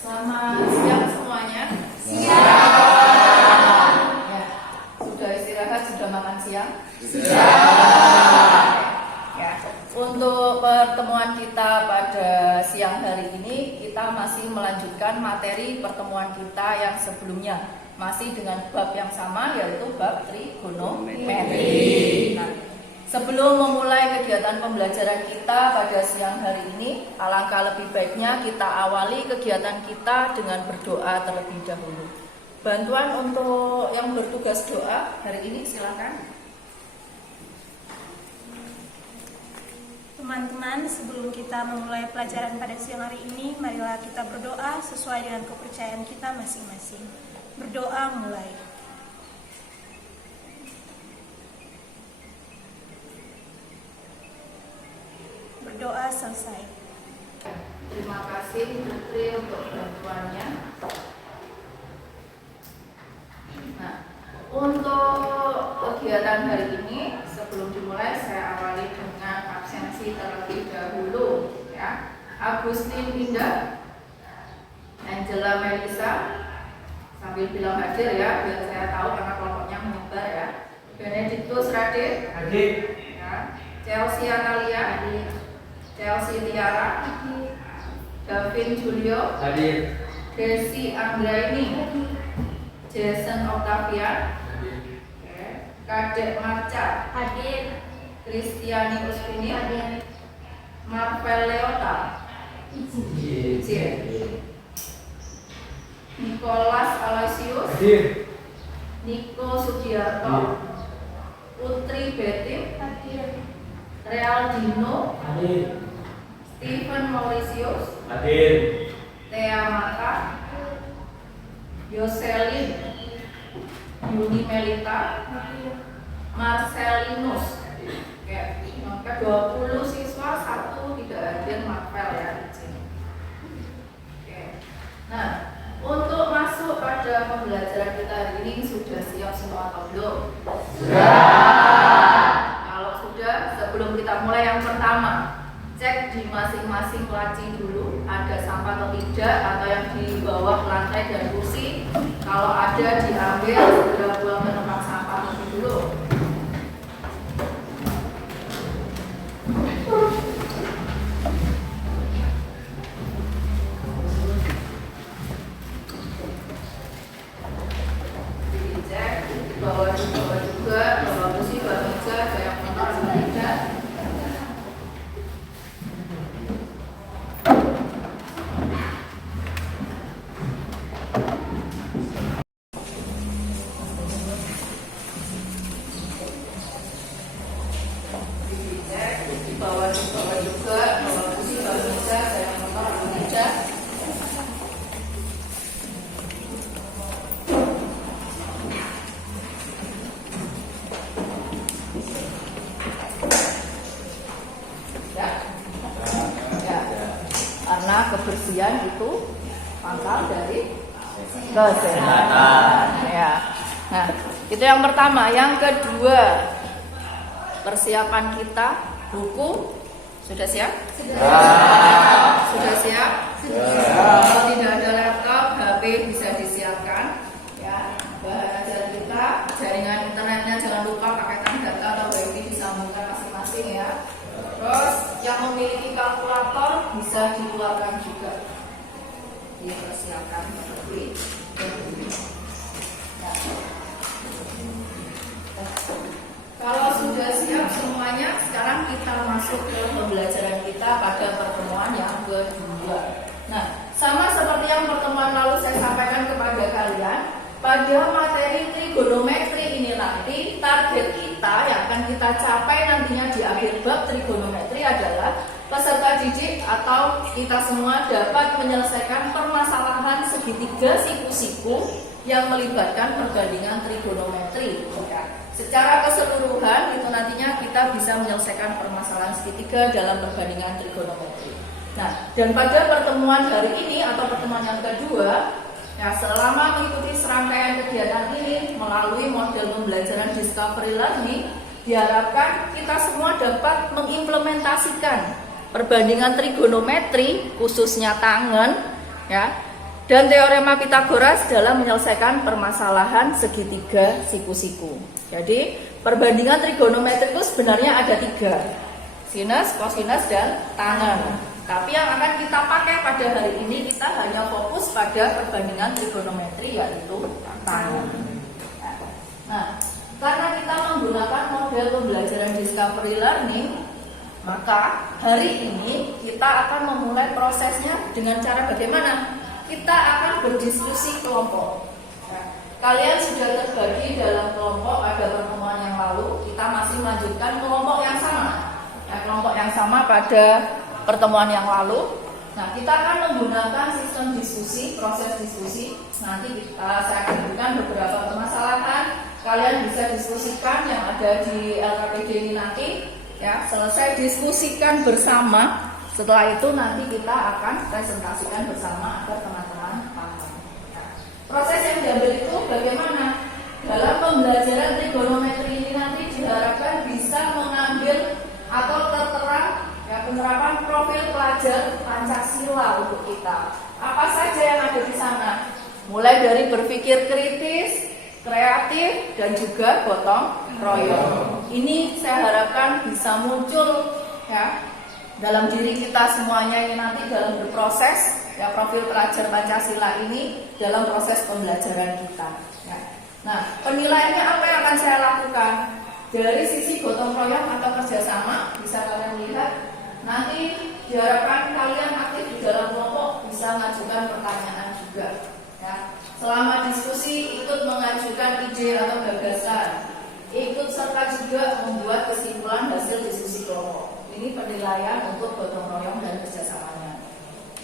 Selamat siang semuanya. Ya, sudah istirahat, sudah makan siang? Ya, untuk pertemuan kita pada siang hari ini, kita masih melanjutkan materi pertemuan kita yang sebelumnya, masih dengan bab yang sama, yaitu bab trigonometri. Nah, sebelum memulai kegiatan pembelajaran kita pada siang hari ini, alangkah lebih baiknya kita awali kegiatan kita dengan berdoa terlebih dahulu. Bantuan untuk yang bertugas doa hari ini silakan. Teman-teman, sebelum kita memulai pelajaran pada siang hari ini, marilah kita berdoa sesuai dengan kepercayaan kita masing-masing. Berdoa mulai. Berdoa selesai. Terima kasih Putri untuk bantuannya. Nah, untuk kegiatan hari ini, sebelum dimulai saya awali dengan absensi terlebih dahulu, ya. Agustin Indah, Angela Melisa, sambil bilang hadir ya, biar saya tahu karena kelompoknya menyebar ya. Benedictus Radit, hadir. Ya. Chelsea Analia, hadir. Chelsea Tiara, hadir. Davin Julio, hadir. Desi Anggraini, hadir. Jason Octavian, hadir. Kadek Marca, hadir. Kristiani Uspini, hadir. Marvel Leota, hadir. Nicholas Aloysius, Hadir. Niko Sugiarto, Putri Betim, hadir. Real Dino, Hadir. Stephen Mauritius, Hadir. Thea Mata, Yoselin, Yuni Melita, Marcelinus. Oke, maka 20 siswa, 1 tidak hadir, Marvel ya di sini. Oke. Nah, untuk masuk pada pembelajaran kita hari ini sudah siap semua atau belum? Sudah. Kalau sudah, sebelum kita mulai yang pertama, cek di masing-masing laci dulu ada sampah atau tidak, atau yang di bawah lantai dan kursi. Kalau ada diambil, segera buang ke tempat sampah lebih dulu. Dicek di bawah juga, bawah kursi, bawah meja, ada yang kotor atau tidak. Karena kebersihan itu pangkal dari kesehatan. Ya. Nah, itu yang pertama. Yang kedua, persiapan kita, buku sudah siap? Sudah siap? Kalau tidak ada laptop, HP bisa disiapkan. Ya, bahan ajar kita, jaringan internetnya jangan lupa pakaikan data atau wifi disambungkan masing-masing ya. Terus yang memiliki kalkulator bisa dikeluarkan juga, dipersiapkan seperti ini. Nah, kalau sudah siap semuanya, sekarang kita masuk ke pembelajaran kita pada pertemuan yang kedua. Nah, sama seperti yang pertemuan lalu saya sampaikan kepada kalian, pada materi trigonometri ini nanti target kita yang akan kita capai nantinya di akhir bab trigonometri adalah peserta didik atau kita semua dapat menyelesaikan permasalahan segitiga siku-siku yang melibatkan perbandingan trigonometri. Ya. Secara keseluruhan itu nantinya kita bisa menyelesaikan permasalahan segitiga dalam perbandingan trigonometri. Nah, dan pada pertemuan hari ini atau pertemuan yang kedua, ya, selama mengikuti serangkaian kegiatan ini melalui model pembelajaran discovery learning, diharapkan kita semua dapat mengimplementasikan perbandingan trigonometri khususnya tangen, ya, dan teorema Pitagoras dalam menyelesaikan permasalahan segitiga siku-siku. Jadi perbandingan trigonometri itu sebenarnya ada 3, sinus, kosinus, dan tangen. Tapi yang akan kita pakai pada hari ini kita hanya fokus pada perbandingan trigonometri, yaitu tangen. Nah, karena kita menggunakan model pembelajaran discovery learning, maka hari ini kita akan memulai prosesnya dengan cara bagaimana? Kita akan berdiskusi kelompok. Nah, kalian sudah terbagi dalam kelompok pada pertemuan yang lalu. Kita masih melanjutkan kelompok yang sama. Nah, kelompok yang sama pada pertemuan yang lalu. Nah, kita akan menggunakan sistem diskusi, proses diskusi. Nanti saya akan berikan beberapa permasalahan. Kalian bisa diskusikan yang ada di LKPD ini nanti. Ya, selesai diskusikan bersama. Setelah itu nanti kita akan presentasikan bersama agar teman-teman paham. Ya. Proses yang diambil itu bagaimana? Dalam pembelajaran trigonometri ini nanti diharapkan bisa mengambil atau terterang ya, penerapan profil pelajar Pancasila untuk kita. Apa saja yang ada di sana? Mulai dari berpikir kritis, kreatif, dan juga gotong royong. Ini saya harapkan bisa muncul ya dalam diri kita semuanya ini nanti dalam berproses ya profil pelajar Pancasila ini dalam proses pembelajaran kita. Ya. Nah, penilaiannya apa yang akan saya lakukan? Dari sisi gotong royong atau kerjasama bisa kalian lihat. Nanti diharapkan kalian aktif di dalam kelompok bisa mengajukan pertanyaan juga. Ya. Selama diskusi ikut mengajukan ide atau gagasan, ikut serta juga membuat kesimpulan hasil diskusi kelompok. Ini penilaian untuk gotong royong dan kerjasamanya.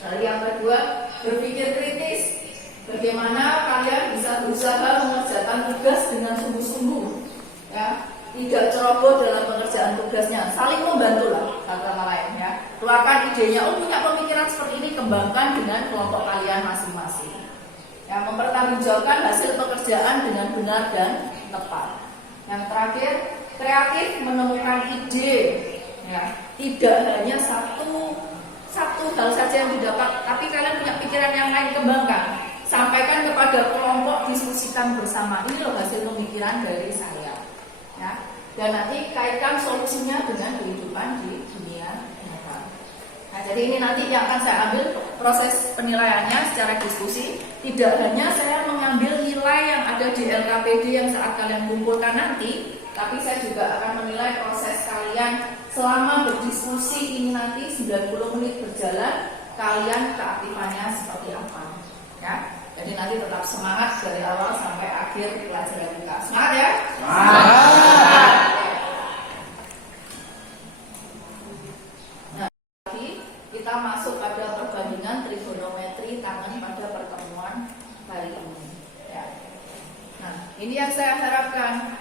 Lalu yang kedua, berpikir kritis. Bagaimana kalian bisa berusaha mengerjakan tugas dengan sungguh-sungguh, ya, tidak ceroboh dalam pengerjaan tugasnya, saling membantu lah kata lain ya. Keluarkan idenya, punya pemikiran seperti ini, kembangkan dengan kelompok kalian masing-masing. Yang mempertanggungjawabkan hasil pekerjaan dengan benar dan tepat. Yang terakhir, kreatif menemukan ide. Ya, tidak hanya satu hal saja yang didapat, tapi kalian punya pikiran yang lain, kembangkan. Sampaikan kepada kelompok, diskusikan bersama. Ini loh hasil pemikiran dari saya. Ya, dan nanti kaitkan solusinya dengan kehidupan di dunia nyata. Nah, jadi ini nanti yang akan saya ambil proses penilaiannya secara diskusi. Tidak hanya saya mengambil nilai yang ada di LKPD yang saat kalian kumpulkan nanti, tapi saya juga akan menilai proses kalian selama berdiskusi ini nanti 90 menit berjalan, kalian keaktifannya seperti apa. Ya, jadi nanti tetap semangat dari awal sampai akhir pelajaran kita. Semangat ya? Semangat. Nah, kita masuk pada perbandingan trigonometri tangan pada pertemuan kali ini. Ya. Nah, ini yang saya harapkan.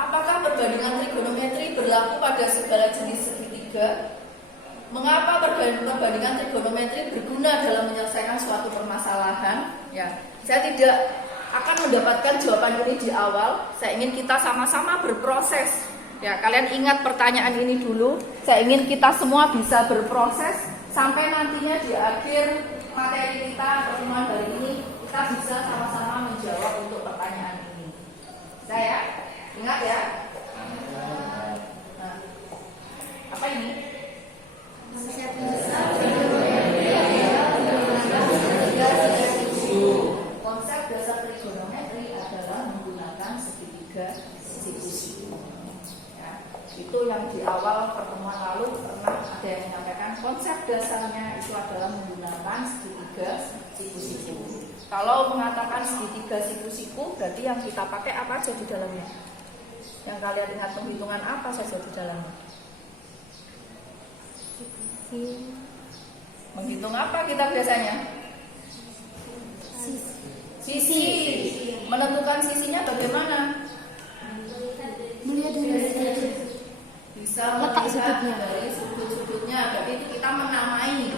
Apakah perbandingan trigonometri berlaku pada segala jenis segitiga? Mengapa perbandingan trigonometri berguna dalam menyelesaikan suatu permasalahan? Ya, saya tidak akan mendapatkan jawaban ini di awal. Saya ingin kita sama-sama berproses. Ya, kalian ingat pertanyaan ini dulu. Saya ingin kita semua bisa berproses sampai nantinya di akhir materi kita pertemuan hari ini kita bisa sama-sama menjawab untuk pertanyaan ini. Saya ingat ya. Nah, apa ini? Konsep dasar trigonometri adalah menggunakan segitiga siku-siku. Ya, itu yang di awal pertemuan lalu pernah ada yang menyampaikan konsep dasarnya itu adalah menggunakan segitiga siku-siku. Kalau mengatakan segitiga siku-siku, berarti yang kita pakai apa aja di dalamnya? Yang kalian ingat penghitungan apa saja di dalamnya? Menghitung apa kita biasanya? Sisi. Menentukan sisinya bagaimana? Melihat dari Bisa melihat dari sudut-sudutnya. Berarti itu kita menamai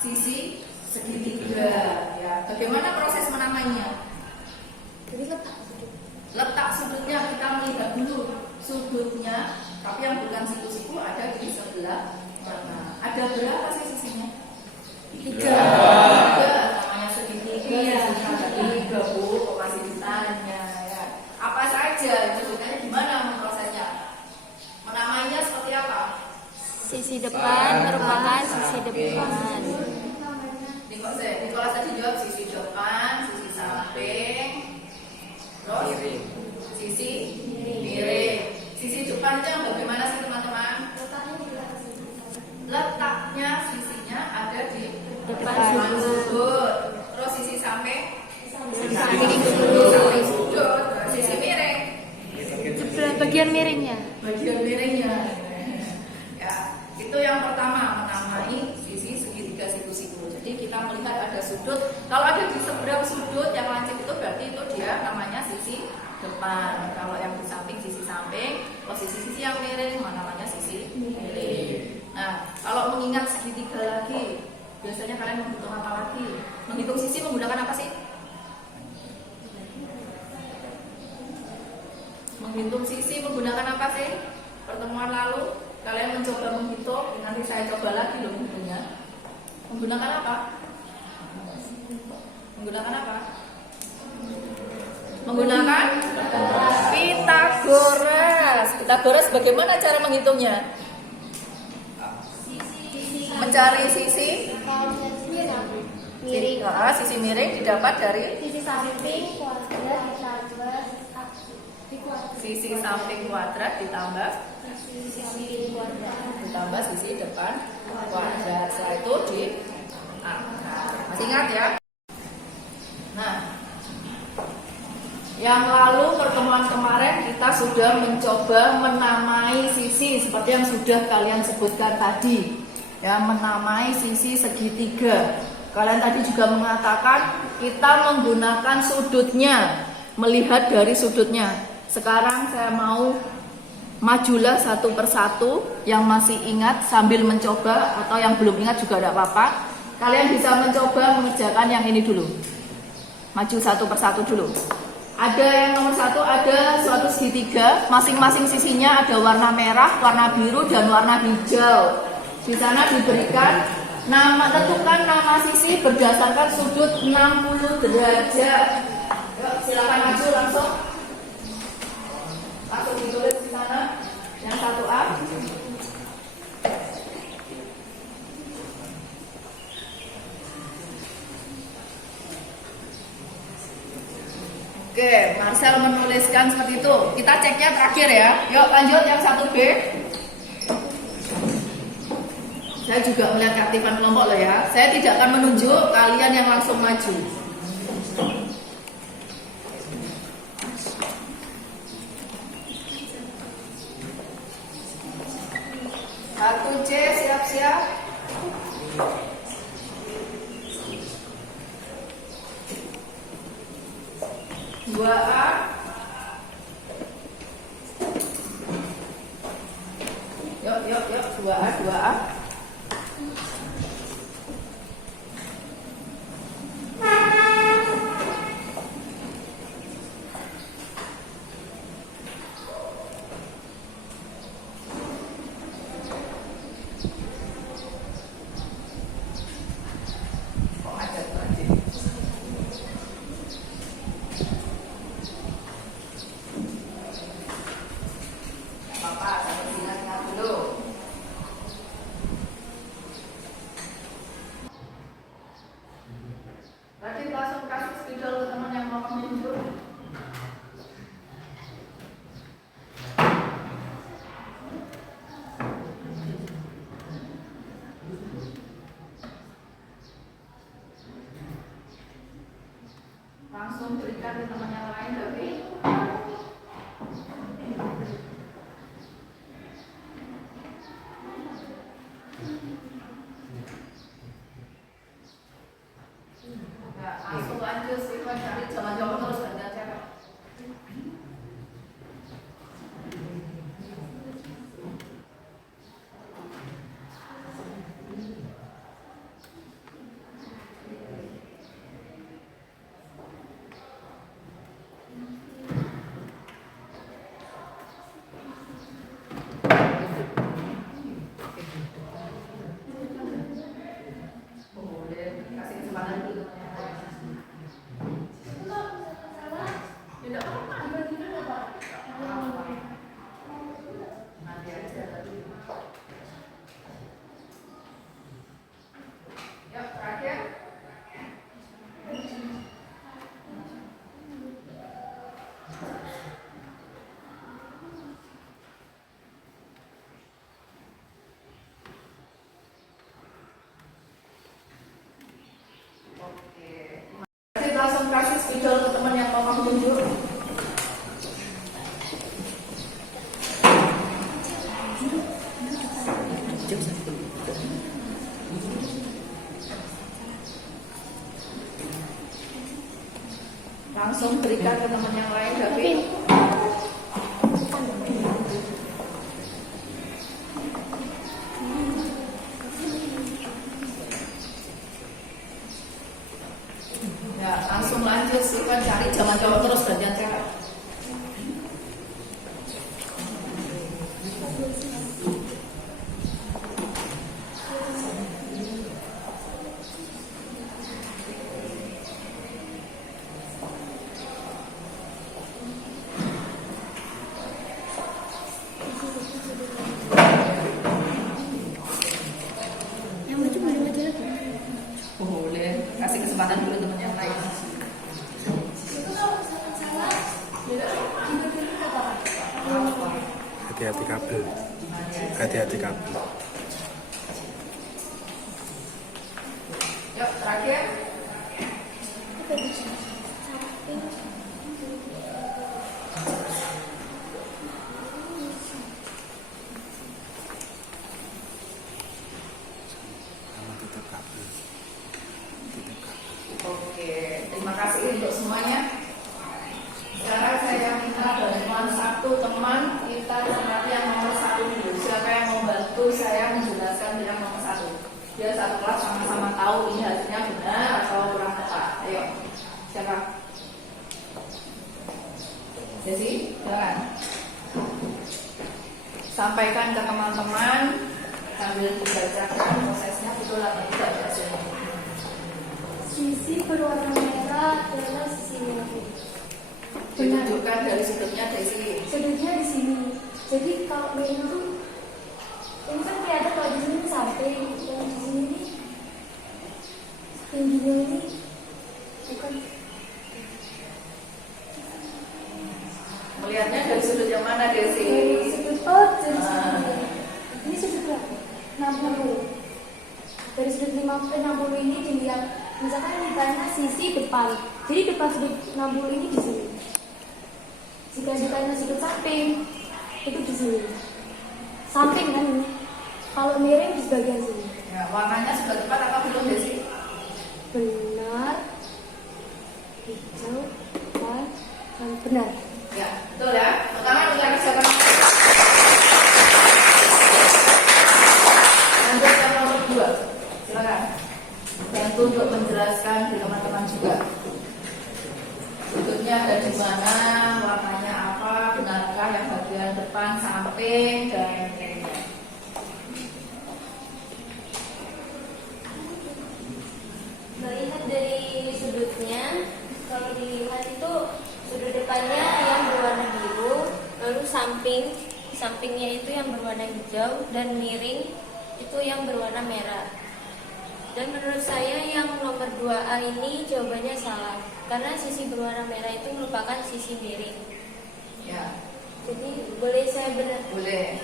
sisi segitiga. Ya. Bagaimana proses menamainya? Jadi Letak sudutnya kita melihat dulu sudutnya, tapi yang bukan siku-siku ada di Ada berapa sih sisinya? 3. Namanya segitiga, sisinya ada 3 Bu, kok masih ditanya ya. Apa saja? Contohnya gimana prosesnya? Menamainya seperti apa? Sisi depan merupakan sisi depan. Nikolas tadi jawab sisi depan, sisi samping, terus sisi miring. Sisi depan itu yang bagaimana sih teman-teman? Letaknya sisinya ada di Depan sudut. Terus sisi samping, samping sudut. Sisi miring, sebelah bagian miringnya. bagian miringnya. Ya, itu yang pertama, menamai sisi segitiga siku-siku. Jadi kita melihat ada sudut. Kalau ada di seberang sudut yang lancip itu berarti itu dia namanya sisi depan. Kalau yang di samping sisi samping, posisi sisi yang miring namanya sisi miring. Nah, kalau mengingat segitiga lagi, biasanya kalian menghitung apa lagi? Menghitung sisi menggunakan apa sih? Menghitung sisi menggunakan apa sih? Pertemuan lalu kalian mencoba menghitung, nanti saya coba lagi loh menghitungnya. Menggunakan apa? Menggunakan apa? Menggunakan Pitagoras. Pitagoras bagaimana cara menghitungnya? Mencari sisi Miring. Sisi miring didapat dari Sisi samping kuadrat ditambah sisi samping kuadrat ditambah sisi kuadrat. sisi depan kuadrat. Setelah itu diangkat. Masih ingat ya? Nah, yang lalu pertemuan kemarin kita sudah mencoba menamai sisi seperti yang sudah kalian sebutkan tadi. Ya, menamai sisi segitiga. Kalian tadi juga mengatakan kita menggunakan sudutnya, melihat dari sudutnya. Sekarang saya mau majulah satu persatu, yang masih ingat sambil mencoba, atau yang belum ingat juga tidak apa-apa. Kalian bisa mencoba mengerjakan yang ini dulu. Maju satu persatu dulu. Ada yang nomor 1, ada suatu segitiga, masing-masing sisinya ada warna merah, warna biru, dan warna hijau. Di sana diberikan tentukan nama sisi berdasarkan sudut 60 derajat. Yuk, silakan maju langsung. Langsung ditulis di sana. Yang 1A. Oke, Marcel menuliskan seperti itu. Kita ceknya terakhir ya. Yuk lanjut yang 1B. Saya juga melihat keaktifan kelompok loh ya. Saya tidak akan menunjuk, kalian yang langsung maju. 1C siap-siap. 2A. Yuk 2A. Berarti langsung kasih spidol ke teman yang mau menunjuk. Langsung berikan ke teman yang lain, tapi langsung lanjut sih, cari jalan-jalan terus banyak cewek. Langsung berikan ke teman yang lain, David. Ya, langsung lanjut sih kan, cari jangan cowok terus gantian cewek. Yang baca boleh baca lagi. Boleh, kasih kesempatan dulu teman yang lain. Hati-hati kabel. Hati-hati kabel. Yuk, terakhir. Sama tutup kabel. Tutup kabel. Oke, terima kasih untuk semuanya. Sekarang saya minta bantuan satu teman kita cermati yang nomor satu dulu. Siapa yang membantu saya menjelaskan yang nomor satu? Biar satu kelas sama-sama tahu ini hasilnya benar atau kurang tepat. Ayo, siapa? Desi, silakan. Sampaikan ke teman-teman sambil dibacakan prosesnya betul atau tidak hasilnya. Sisi berwarna merah adalah sisi merah. Benar. Ditunjukkan dari sudutnya Desi. Sudutnya di sini. Jadi kalau ini tuh ini kan kelihatan kalau di sini samping, yang di sini nih tingginya ini bukan. Melihatnya dari sudut yang mana Desi? Dari sudut dari sini. Ini sudut berapa? 60. Dari sudut 50 ke 60 ini dilihat, misalkan ditanya sisi depan. Jadi depan sudut 60 ini di sini. Jika ditanya sudut samping, itu di sini. Samping kan ini. Kalau miring di bagian sini. Ya, warnanya sudah tepat apa belum Desi? Benar. Hijau, depan, dan benar. Ya, betul ya. Pertama kita siapa? Lanjut yang nomor 2. Silakan. Bantu untuk menjelaskan di teman-teman juga. Sudutnya ada di mana, warnanya apa, benarkah yang bagian depan, samping, dan lain-lainnya. Melihat dari sudutnya, kalau dilihat itu sudut depannya yang berwarna biru, lalu sampingnya itu yang berwarna hijau, dan miring itu yang berwarna merah. Dan menurut saya yang nomor 2A ini jawabannya salah, karena sisi berwarna merah itu merupakan sisi miring. Ya, Jadi boleh saya benar? boleh.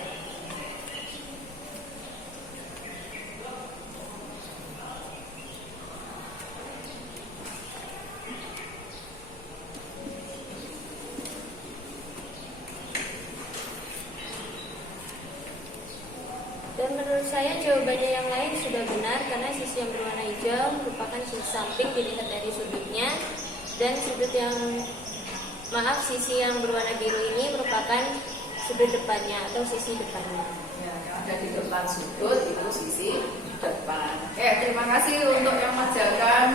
Dan menurut saya jawabannya yang lain sudah benar, karena sisi yang berwarna hijau merupakan sisi samping dilihat dari sudutnya, dan sisi yang berwarna biru ini merupakan sudut depannya atau sisi depannya. Ya, yang ada di depan sudut itu sisi depan. Oke, terima kasih untuk yang mengerjakan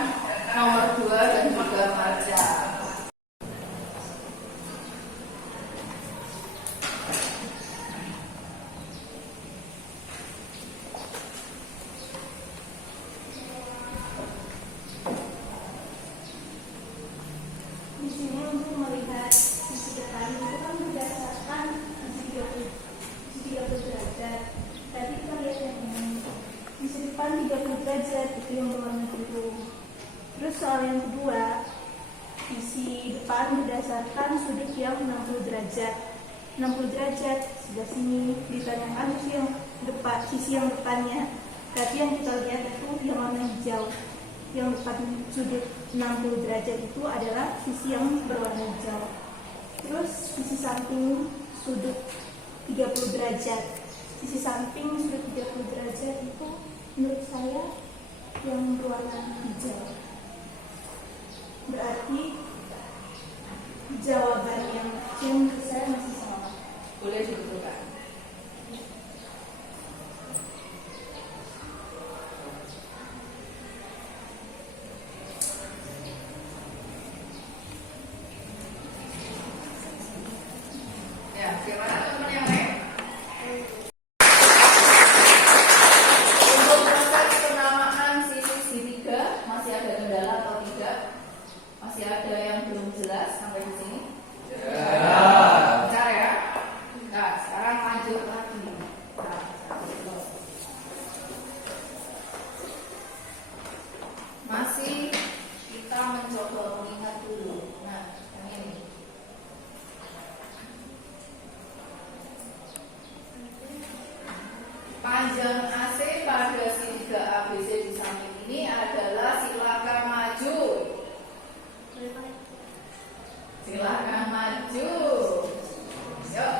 nomor 2 dan 3 baca. Di sini untuk melihat sisi depan itu kan berdasarkan sisi 30 derajat. Tadi kita lihat yang ini. Sisi depan 30 derajat itu yang berwarna biru. Terus soal yang kedua, sisi depan berdasarkan sudut yang 60 derajat. 60 derajat sebelah sini ditanyakan sisi yang depannya. Tapi yang kita lihat itu yang warna hijau. Yang depan sudut 60 derajat itu adalah sisi yang berwarna hijau. Terus sisi samping sudut 30 derajat. Sisi samping sudut 30 derajat itu Menurut saya yang berwarna hijau. Berarti jawaban yang menurut saya masih salah. Boleh ditentukan. Ya, gimana teman yang lain? Untuk proses penamaan sisi segitiga masih ada kendala atau tidak? Masih ada yang belum jelas sampai di sini? Lancar ya. Nah, sekarang lanjut lagi. Nah, masih kita mencoba mengingat dulu. Nah, yang ini. Panjang AC pada segitiga ABC di samping ini adalah silakan maju. Silakan maju. Yuk.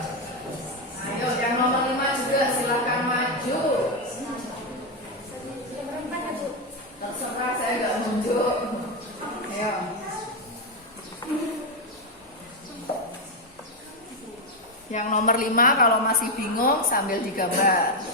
Ayo yang nomor 5 juga silakan maju. Terserah, saya nggak nunjuk. Ayo. Yang nomor 5 kalau masih bingung sambil digambar.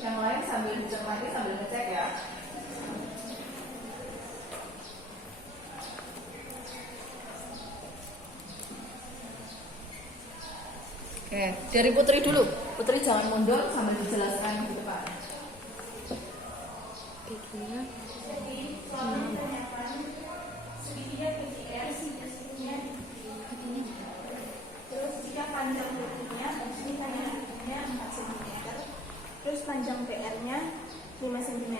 Yang lain sambil dicermati sambil ngecek ya. Oke, dari Putri dulu. Putri jangan mundur sambil dijelaskan di depan. Jadi soal ditanyakan segitiga PCR sinusnya begini. Terus jika panjang BT-nya, maksudnya panjangnya 4 cm. Terus panjang PR-nya 5 cm.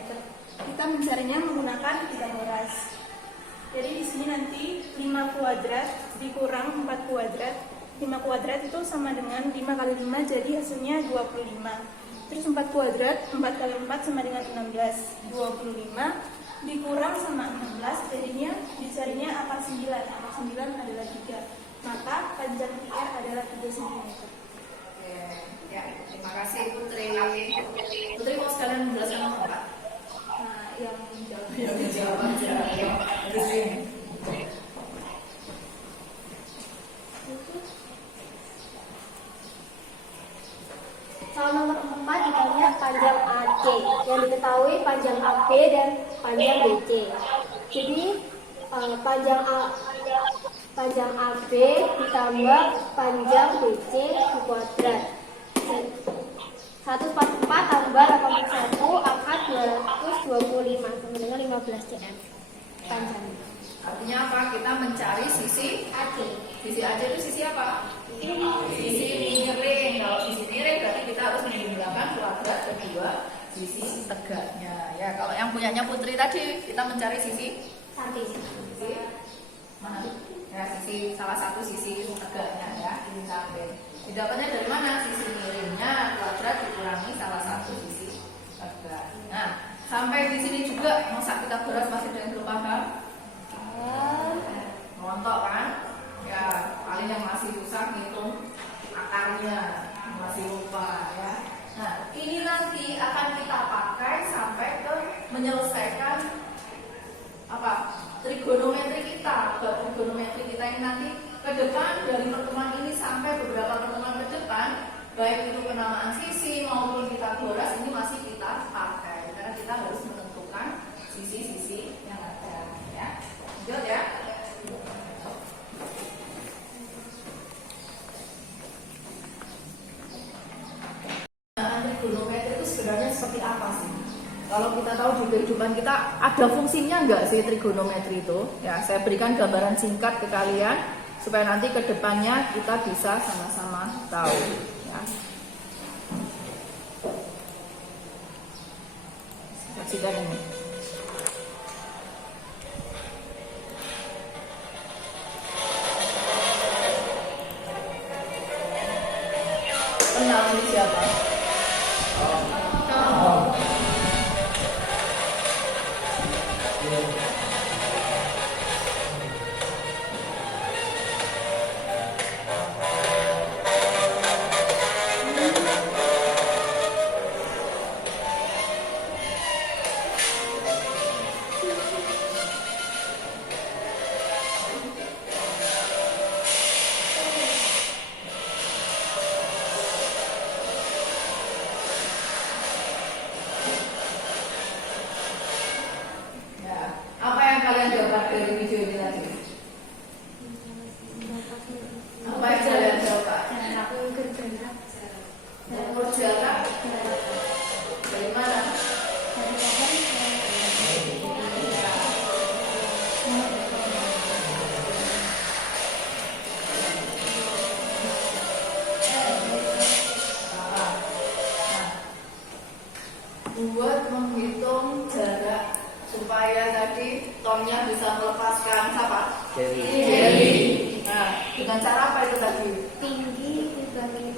Kita mencarinya menggunakan Pythagoras. Jadi di sini nanti 5 kuadrat dikurang 4 kuadrat. 5 kuadrat itu sama dengan 5 kali 5, jadi hasilnya 25. Terus 4 kuadrat, 4 kali 4 sama dengan 16. 25 dikurang sama 16, jadinya dicarinya akar 9. Akar 9 adalah 3. Maka panjang PR adalah 3 cm. Ya, terima kasih Putri. Putri mau sekalian menjelaskan apa? Nah, yang jauh. Ya, jawab aja. Ya, di sini. Soal nomor 4 ditanya panjang AC, yang diketahui panjang AB dan panjang BC. Jadi panjang AB ditambah panjang BC dikuadrat. 144 tambah 81 akar 225 sama dengan 15 cm panjangnya. Artinya apa? Kita mencari sisi AC. Sisi AC itu sisi apa? Sisi miring. Kalau sisi miring berarti kita harus menjumlahkan kuadrat kedua sisi tegaknya. Ya, kalau yang punyanya Putri tadi kita mencari sisi Samping. sisi mana? Ya, sisi salah satu sisi tegaknya ya, sisi samping. Didapatnya dari mana? Sisi miringnya kuadrat dikurangi salah satu sisi tegak. Nah, sampai di sini juga masa kita beras masih ada yang belum paham? Montok kan? Ya, paling yang masih susah ngitung akarnya, masih lupa ya. Nah, ini nanti akan kita pakai sampai ke menyelesaikan apa? Trigonometri kita. Trigonometri kita ini nanti ke depan dari pertemuan ini sampai beberapa pertemuan ke depan, baik itu penamaan sisi maupun Pythagoras ini masih kita pakai karena kita harus menentukan sisi-sisi yang ada. kehidupan kita ada fungsinya nggak sih trigonometri itu? Ya, saya berikan gambaran singkat ke kalian supaya nanti ke depannya kita bisa sama-sama tahu. Ya. Saksikan ini. Kenal ini siapa? Apa yang kalian dapat dari video ini tadi? Apa yang kalian dapat? Ukur jarak dari mana? Buat menghitung jarak supaya tadi Tomnya bisa melepaskan siapa? Jerry. Nah, dengan cara apa itu tadi? Tinggi dibanding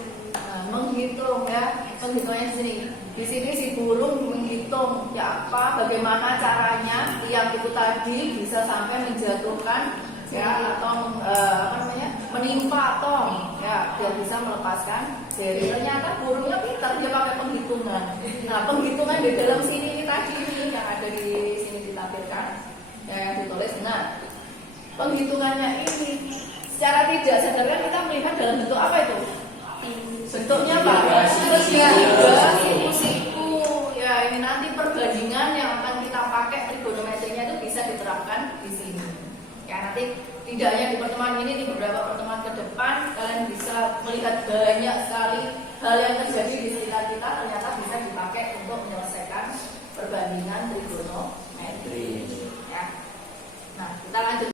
Menghitung ya, penghitungnya di sini. Di sini si burung menghitung ya apa, bagaimana caranya tiang itu tadi bisa sampai menjatuhkan ya atau menimpa Tom ya biar bisa melepaskan Jerry. Ternyata burungnya pintar, dia pakai penghitungan. Nah, penghitungan di dalam sini ini tadi ini yang ada di sini ditampilkan ya, yang ditulis. Nah, penghitungannya ini secara tidak sadar kan kita melihat dalam bentuk apa itu? Bentuknya apa? Segitiga, siku-siku. Ya, ini nanti perbandingan yang akan kita pakai trigonometrinya itu bisa diterapkan di sini. Ya, nanti tidak hanya di pertemuan ini, di beberapa pertemuan ke depan kalian bisa melihat banyak sekali hal yang terjadi di sekitar kita ternyata bisa dipakai untuk menyelesaikan perbandingan trigonometri. Ya. Nah, kita lanjut.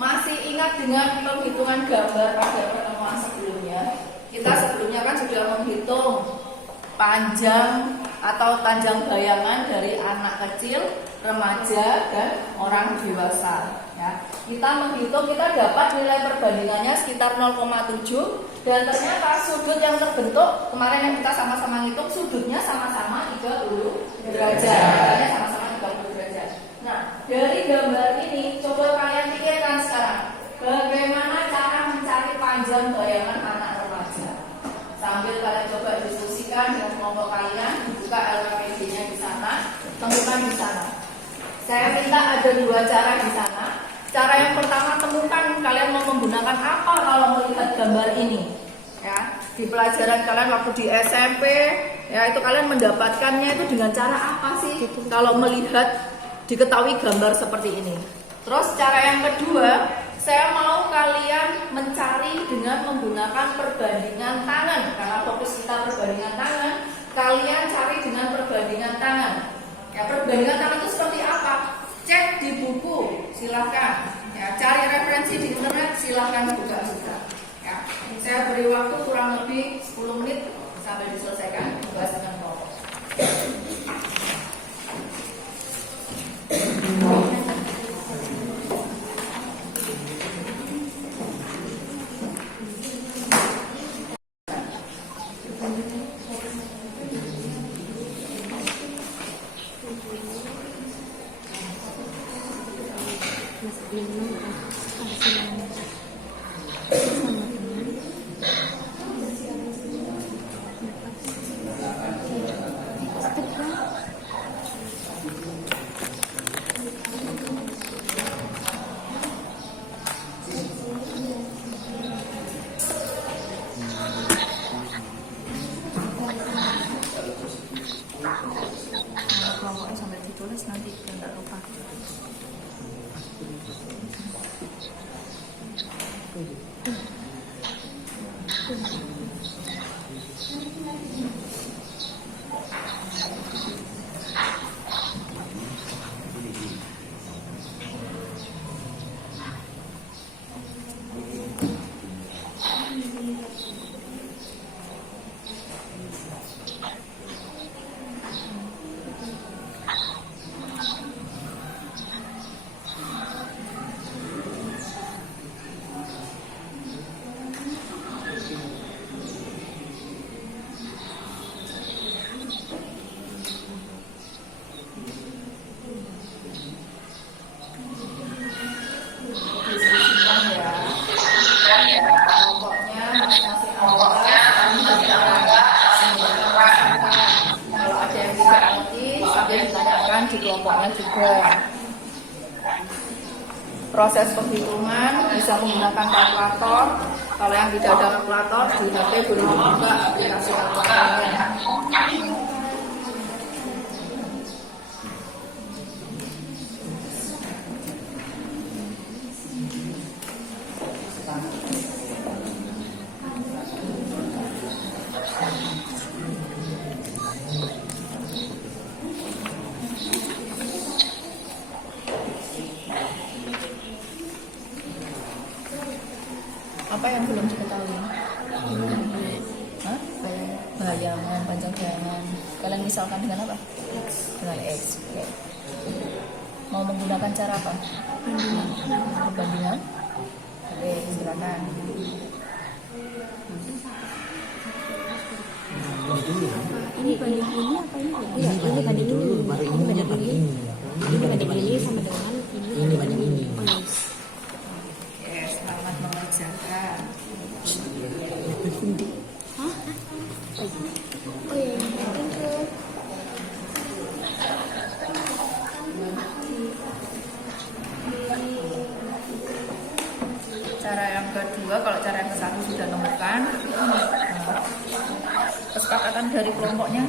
Masih ingat dengan penghitungan gambar pada pertemuan sebelumnya? Kita sebelumnya kan sudah menghitung panjang atau panjang bayangan dari anak kecil, remaja, dan orang dewasa. Ya. Kita menghitung, kita dapat nilai perbandingannya sekitar 0,7 dan ternyata sudut yang terbentuk kemarin yang kita sama-sama ngitung sudutnya sama-sama 30 derajat. Sama-sama 30 derajat. Nah, dari gambar ini coba kalian pikirkan sekarang bagaimana cara mencari panjang bayangan anak remaja. Sambil kalian coba diskusikan dengan kelompok kalian, buka LKPD-nya di sana, temukan di sana. Saya minta ada dua cara di sana. Cara yang pertama, temukan kalian mau menggunakan apa kalau melihat gambar ini. Ya, di pelajaran kalian waktu di SMP, ya itu kalian mendapatkannya itu dengan cara apa sih? Kalau melihat diketahui gambar seperti ini. Terus cara yang kedua, saya mau kalian mencari dengan menggunakan perbandingan tangan. Karena fokus kita perbandingan tangan, kalian cari dengan perbandingan tangan. Ya, perbandingan tangan itu seperti apa? Cek di buku, silahkan. Ya, cari referensi di internet, silahkan buka juga. Ya, saya beri waktu kurang lebih 10 menit sampai diselesaikan membahas dengan kelompok. Kelompoknya sampai ditulis nanti biar nggak lupa. disampaikan di kelompoknya juga. Proses penghitungan bisa menggunakan kalkulator. Kalau yang tidak ada kalkulator, di HP boleh dibuka aplikasi kalkulatornya. Apa yang belum diketahui? Hah? Bayangan, panjang bayangan. Kalian misalkan dengan apa? X. Dengan X. Oke. Mau menggunakan cara apa? Perbandingan. Oke, silakan. Ini banding ini apa ini? Iya, ini banding dulu, baru ini banding ini. Ini banding ini sama dengan ini banding ini. Oke, selamat mengerjakan. Hah? Oh iya, thank you. Cara yang kedua, kalau cara yang ke-1 sudah nemukan, kesepakatan dari kelompoknya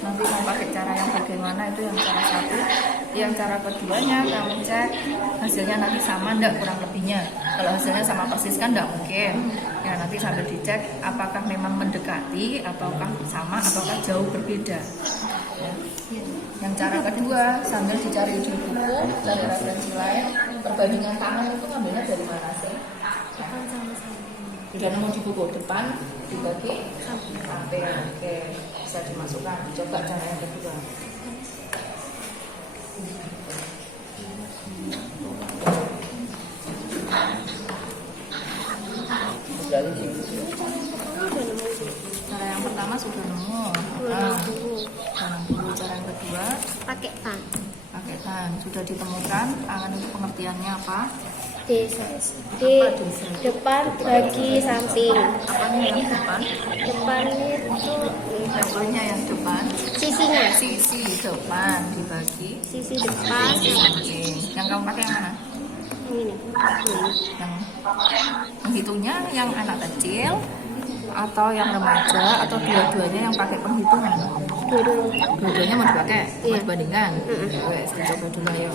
nanti mau pakai cara yang bagaimana, itu yang cara 1. Yang cara keduanya kamu cek hasilnya nanti sama enggak kurang lebihnya. Kalau hasilnya sama persis kan enggak mungkin ya, nanti sambil dicek apakah memang mendekati ataukah sama ataukah jauh berbeda ya. Yang cara kedua sambil dicari di buku dan referensi lain. Perbandingan tangan itu ngambilnya dari mana sih? Sudah nemu di buku depan dibagi sampai. Oke, bisa dimasukkan. Coba cara yang kedua. Cara yang pertama sudah nemu. Cara yang kedua Pakai tan. pakai tan. Sudah ditemukan. Tangan itu pengertiannya apa? D depan bagi samping. Apanya yang depan? Depan itu Apanya yang depan? sisinya. Sisi depan dibagi Sisi depan samping. Yang kamu pakai yang mana? ini. Yang menghitungnya yang anak kecil atau yang remaja atau dua-duanya yang pakai penghitungan? Dua-duanya. Dua-duanya mau dipakai? Mau Iya. dibandingkan? Wes, kita coba dulu ayo.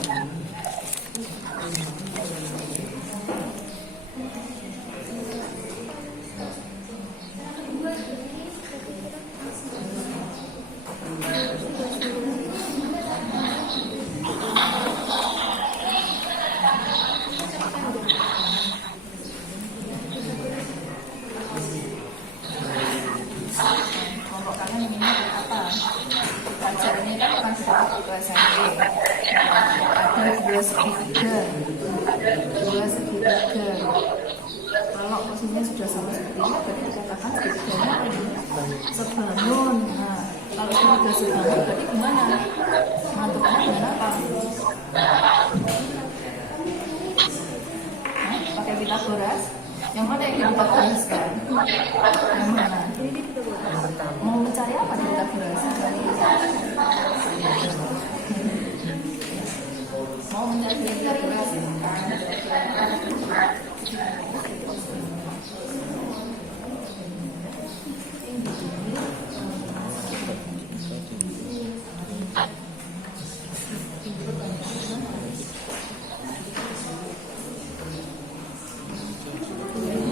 Kelompok kalian inginnya apa? Pelajaran ini kan akan didapat waktu SMP. Ada dua segitiga. Kalau posisinya sudah sama seperti ini, berarti dikatakan segitiganya apa ini? Sebangun. Nah, kalau sudah sebangun, berarti gimana? Menentukannya dengan apa? Pakai Pitagoras? Yang mana yang Pitagoras kan? Yang mana? Mau mencari apa di Pitagoras? Mau mencari Pitagoras?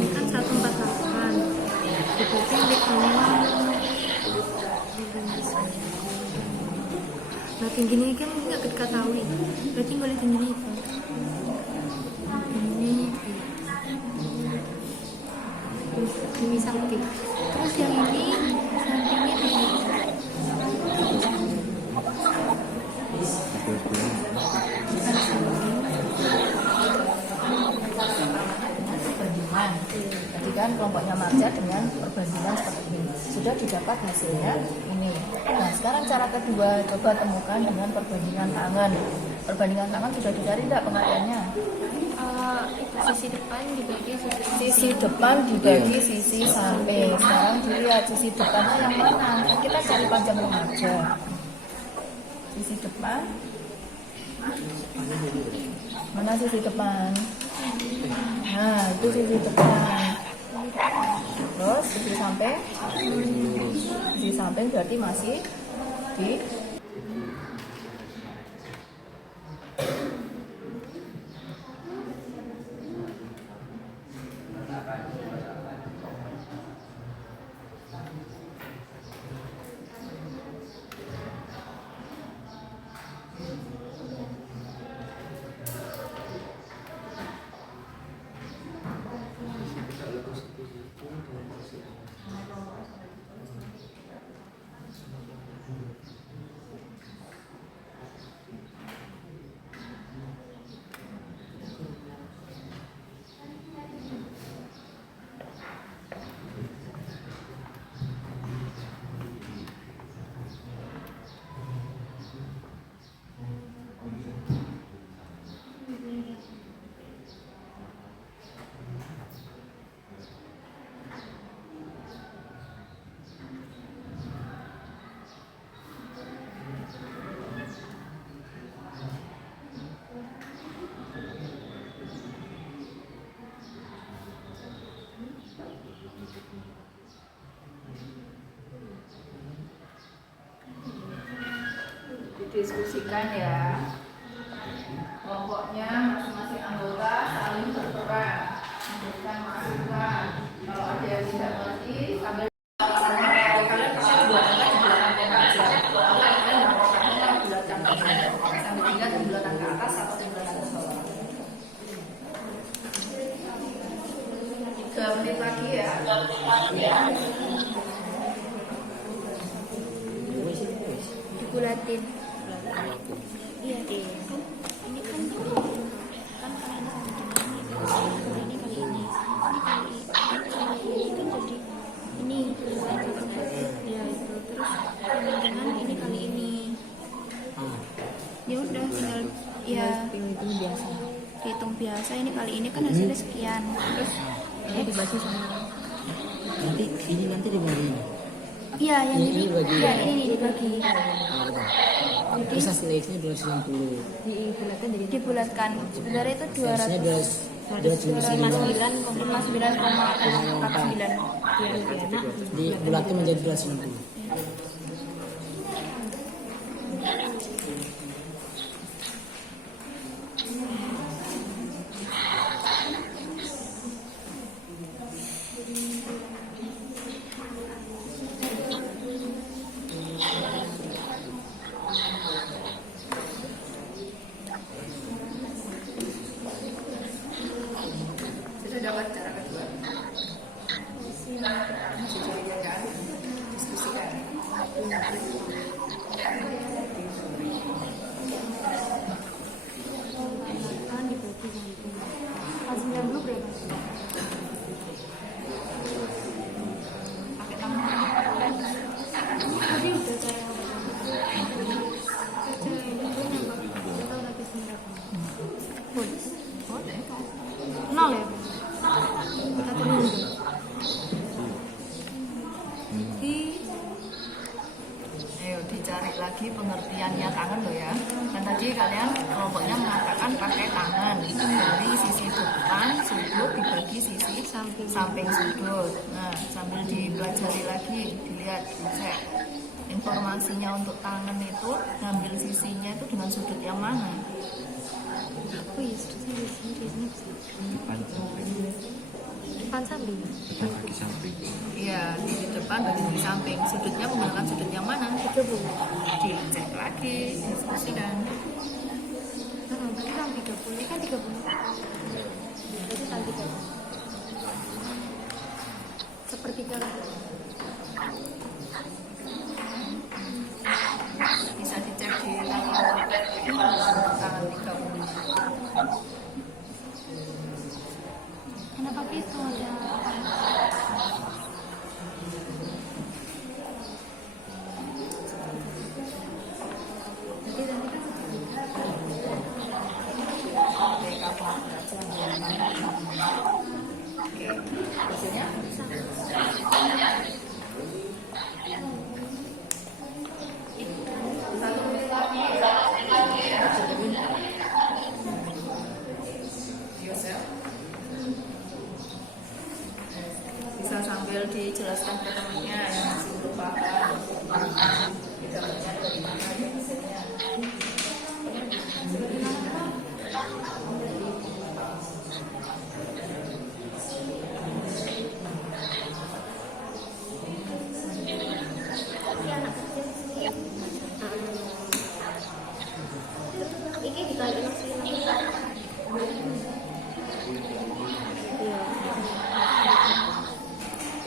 Kan 148. Dibagi nah tingginya kan nggak diketahui. Berarti boleh tingginya itu. Ini sakti. Terus yang ini sampingnya ini. Perbandingan. Tadi kan kelompoknya Marja dengan perbandingan seperti ini. Sudah didapat hasilnya ini. Nah, sekarang cara kedua, coba temukan dengan perbandingan tangan. Perbandingan tangan sudah dicari tidak pengertiannya? Sisi depan dibagi Sisi depan dibagi sisi samping. Sekarang dilihat sisi depannya yang mana? Kan kita cari panjang remaja. Sisi depan Mana sisi depan? Nah, itu sisi depan. Terus sisi samping? Sisi samping berarti masih di didiskusikan ya. Kelompoknya masing-masing anggota saling berperan memberikan masukan. Kalau ada yang tidak mengerti sambil kalian bisa bulatkan di belakang kotak aja. Kalian bulatkan sambil tinggal di belakang ke atas atau di belakang ke bawah. 3 menit lagi ya. Dibulatin. Iya deh. Ini kan kali ini kali ini kan jadi ini ya itu terus dengan ini kali ini ya udah tinggal ya dihitung biasa. Ini kali ini kan hasilnya sekian terus dibagi sama nanti dibagi. iya yang ini dibagi. ya ini dibagi. Terus hasil X-nya 260. Dibulatkan sebenarnya itu 259,49. Dibulatkan menjadi 260. Sudah dapat cara kedua. Sejajarnya kan diskusikan. pas 90 berapa? Pakai tangan. Tadi udah cara nol ya? Ayo dicari lagi pengertiannya tangan loh ya. Kan tadi kalian kelompoknya mengatakan pakai tangan dari sisi depan sudut dibagi sisi samping sudut. Nah, sambil dipelajari lagi, dilihat, dicek informasinya untuk tangan itu ngambil sisinya itu dengan sudut yang mana? Oh iya, sudutnya di sini, di sini. Depan samping. Bagi samping. Iya, di depan bagi di samping. Sudutnya menggunakan sudut yang mana? 30. Dicek lagi, diskusikan. Berarti kan 30, ini kan 30. Berarti kan 30. Sepertiga lagi. Bisa dicek di tangan 30. Kenapa gitu ada jadi nanti kan Oke, hasilnya? Satu menit lagi ya. dijelaskan ke temannya yang masih belum paham. Gambarnya dari mana aja hasilnya. Tapi anak kecil sih. Ini dikali masih iya.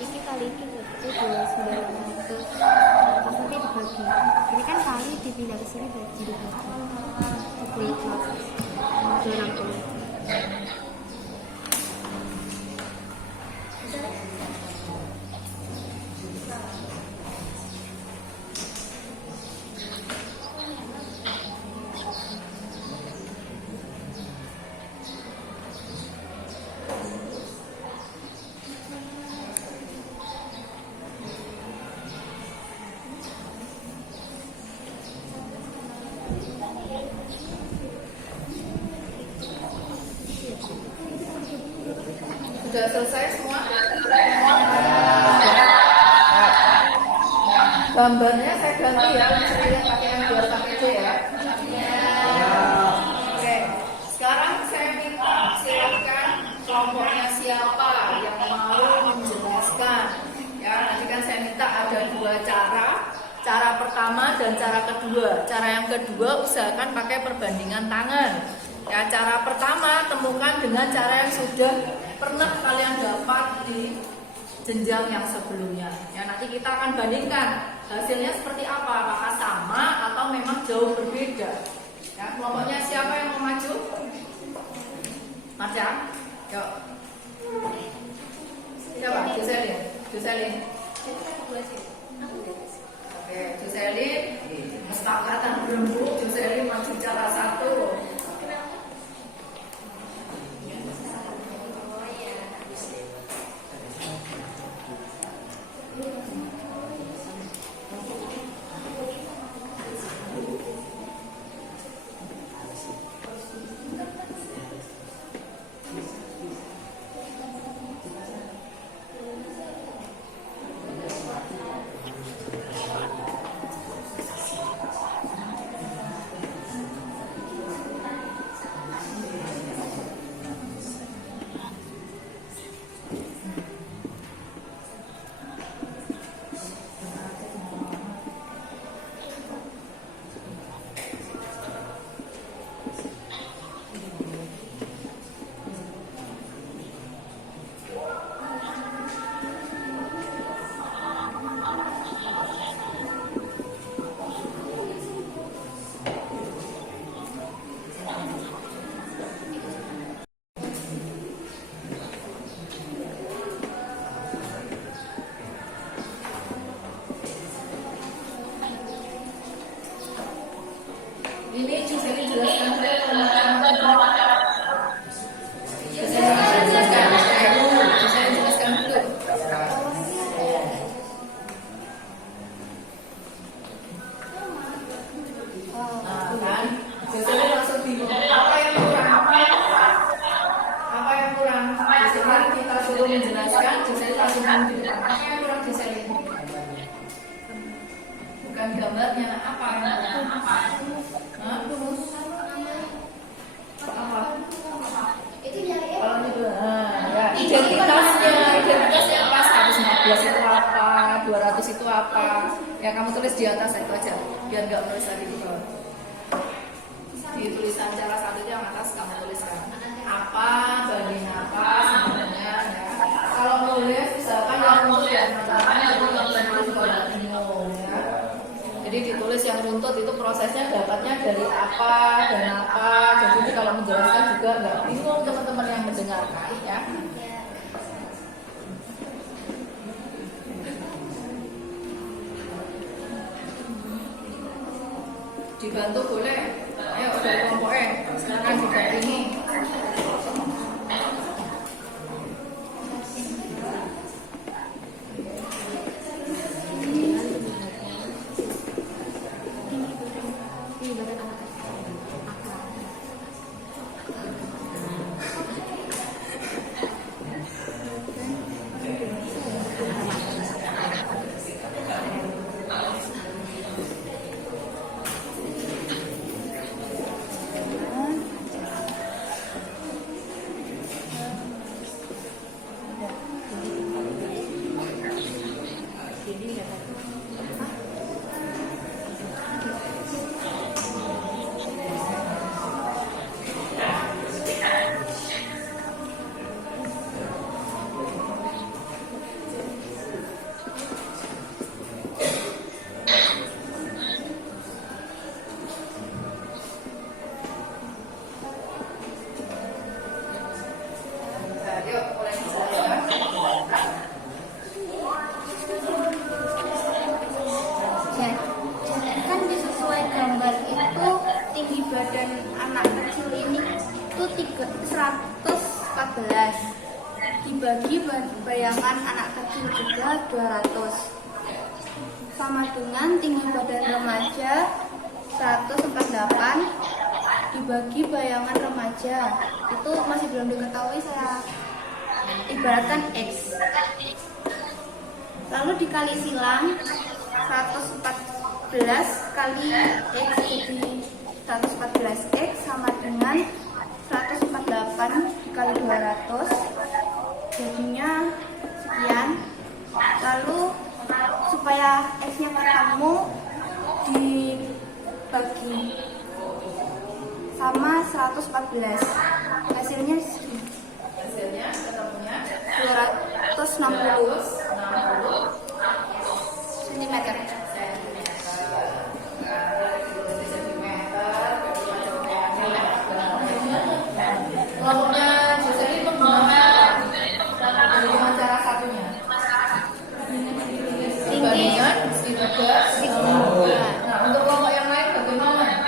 Ini kali itu 29 tapi dibagi. Ini kan kali dipindah ke sini jadi dibagi. Kulit lapis. 260. Sudah selesai semua? Gambarnya saya ganti ya, yang pakai yang 2 pakai C ya. Oke, sekarang saya minta silakan kelompoknya siapa yang mau menjelaskan. Ya, nanti kan saya minta ada 2 cara. Cara pertama dan cara kedua. Cara yang kedua usahakan pakai perbandingan tangan. Ya, cara pertama temukan dengan cara yang sudah pernah kalian dapat di jenjang yang sebelumnya. Ya, nanti kita akan bandingkan hasilnya seperti apa, apakah sama atau memang jauh berbeda. Ya, kelompoknya siapa yang mau maju? Marcia, yuk. Siapa? Joselin. Oke, Joselin. Kesepakatan berembuk. Joselin maju cara 1. Ini Joselin jelaskan dulu pemahaman. Joselin jelaskan dulu. Nah, kan? Joselin langsung bingung. Apa yang kurang? Joselin kita suruh menjelaskan. Joselin langsung bingung di depan. Apa yang kurang Joselin? Bukan gambarnya. Apa yang kurang? Apa? Itu nyari ya, identitasnya pas 115 itu apa, 200 itu apa. Ya kamu tulis di atas itu aja, biar nggak menulis lagi di bawah. Di tulisan cara 1 yang atas kamu tuliskan apa, banding apa sebenarnya. Ya. Kalau nulis misalkan yang runtut ya, namanya itu yang tulis juga bingung ya. Jadi ditulis yang runtut itu prosesnya dapatnya dari apa dan apa. Jadi kalau menjelaskan juga nggak bingung teman-teman yang mendengarkan ya. Dibantu boleh. Ayo dari kelompoknya. Silakan didampingi. anak kecil ini itu 114, dibagi bayangan anak kecil juga 200, sama dengan tinggi badan remaja 148 dibagi bayangan remaja, itu masih belum diketahui, saya ibaratkan X. Lalu dikali silang 114 kali X jadi 114X sama dengan 148 dikali 200 jadinya sekian. Lalu supaya X-nya ketemu dibagi sama 114, hasilnya Hasilnya ketemunya 260 cm. Kelompoknya Josephine menggunakan dengan cara satunya. Perbandingan segitiga. Nah, untuk kelompok yang lain bagaimana?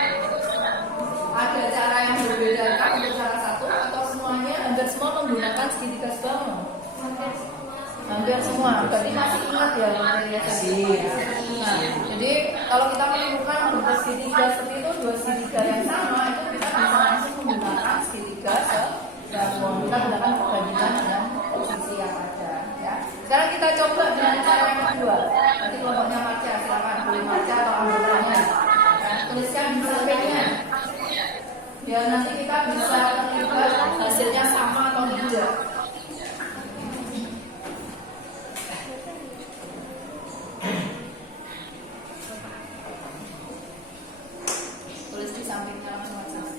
Ada cara yang berbeda kan untuk cara satu atau semuanya hampir semua menggunakan segitiga semua? Hampir semua. Berarti masih ingat ya materi Nah, jadi kalau kita menemukan bentuk segitiga seperti itu, dua segitiga yang sama, itu kita bisa langsung menggunakan segitiga semua. Kita gunakan perbandingan dengan posisi yang ada. Ya. Sekarang kita coba dengan cara yang kedua. Nanti kelompoknya Marcia, silakan boleh Marcia atau anggotanya. Tuliskan di sampingnya. Ya nanti kita bisa terlibat hasilnya sama atau tidak. Tulis di sampingnya masing-masing.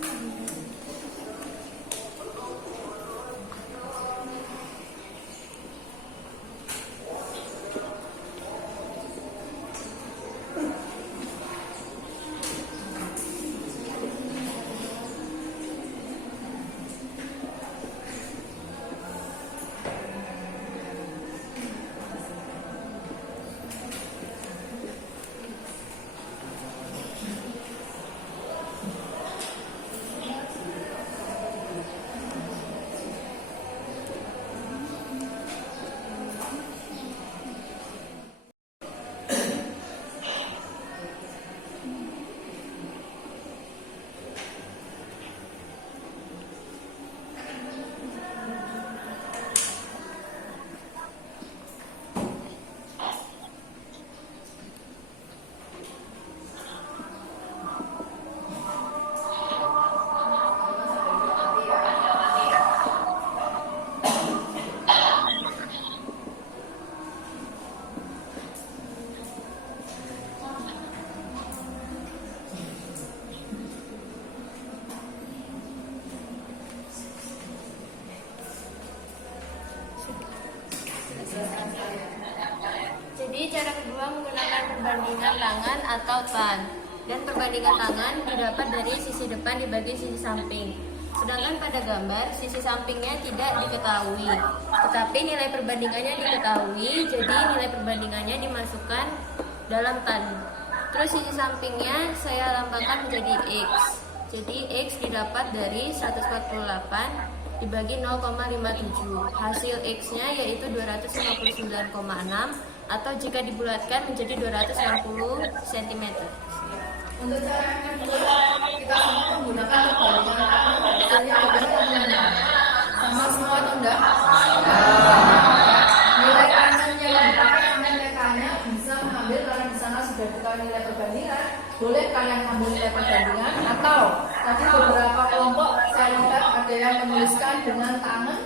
Jadi cara kedua menggunakan perbandingan tangan atau tan. Dan perbandingan tangan didapat dari sisi depan dibagi sisi samping. Sedangkan pada gambar, sisi sampingnya tidak diketahui. Tetapi nilai perbandingannya diketahui, jadi nilai perbandingannya dimasukkan dalam tan. Terus sisi sampingnya saya lambangkan menjadi X. Jadi X didapat dari 148 dibagi 0,57. Hasil X-nya yaitu 259,6 atau jika dibulatkan menjadi 260 cm. Untuk cara yang kedua, kita semua menggunakan perbandingan tangan. Hasilnya bagaimana? Sama semua atau enggak? Nilai tangannya yang dipakai sama nilai tangannya bisa mengambil karena di sana sudah diketahui nilai perbandingan. Boleh kalian ambil nilai perbandingan atau tadi beberapa kelompok saya lihat ada yang menuliskan dengan tangan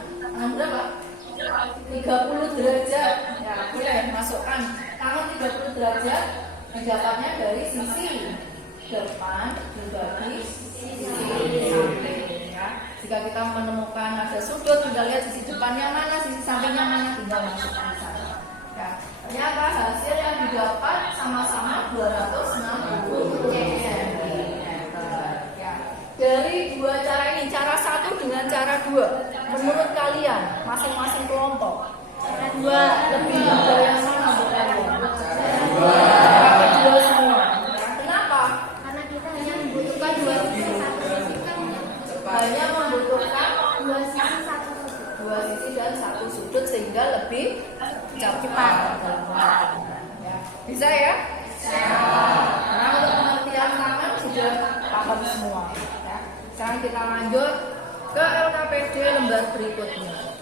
berapa? 30 derajat. Ya, boleh masukkan tangan 30 derajat didapatnya dari sisi depan dibagi sisi samping ya. Jika kita menemukan ada sudut, tinggal lihat sisi depannya mana, sisi sampingnya mana, tinggal masukkan di sana. Ya. Ternyata hasil yang didapat sama-sama 260 cm. Ya. Dari dua cara ini, cara satu dengan cara dua, menurut kalian masing-masing kelompok, cara dua lebih mudah yang mana buat kalian? Cara kedua semua. Kenapa? Karena kita hanya membutuhkan dua sisi dua sisi dan satu sudut sehingga lebih cepat dalam pengertian. Ya. Bisa ya? Nah, untuk pengertian tangan sudah paham semua. Ya. Sekarang kita lanjut ke LKPD lembar berikutnya.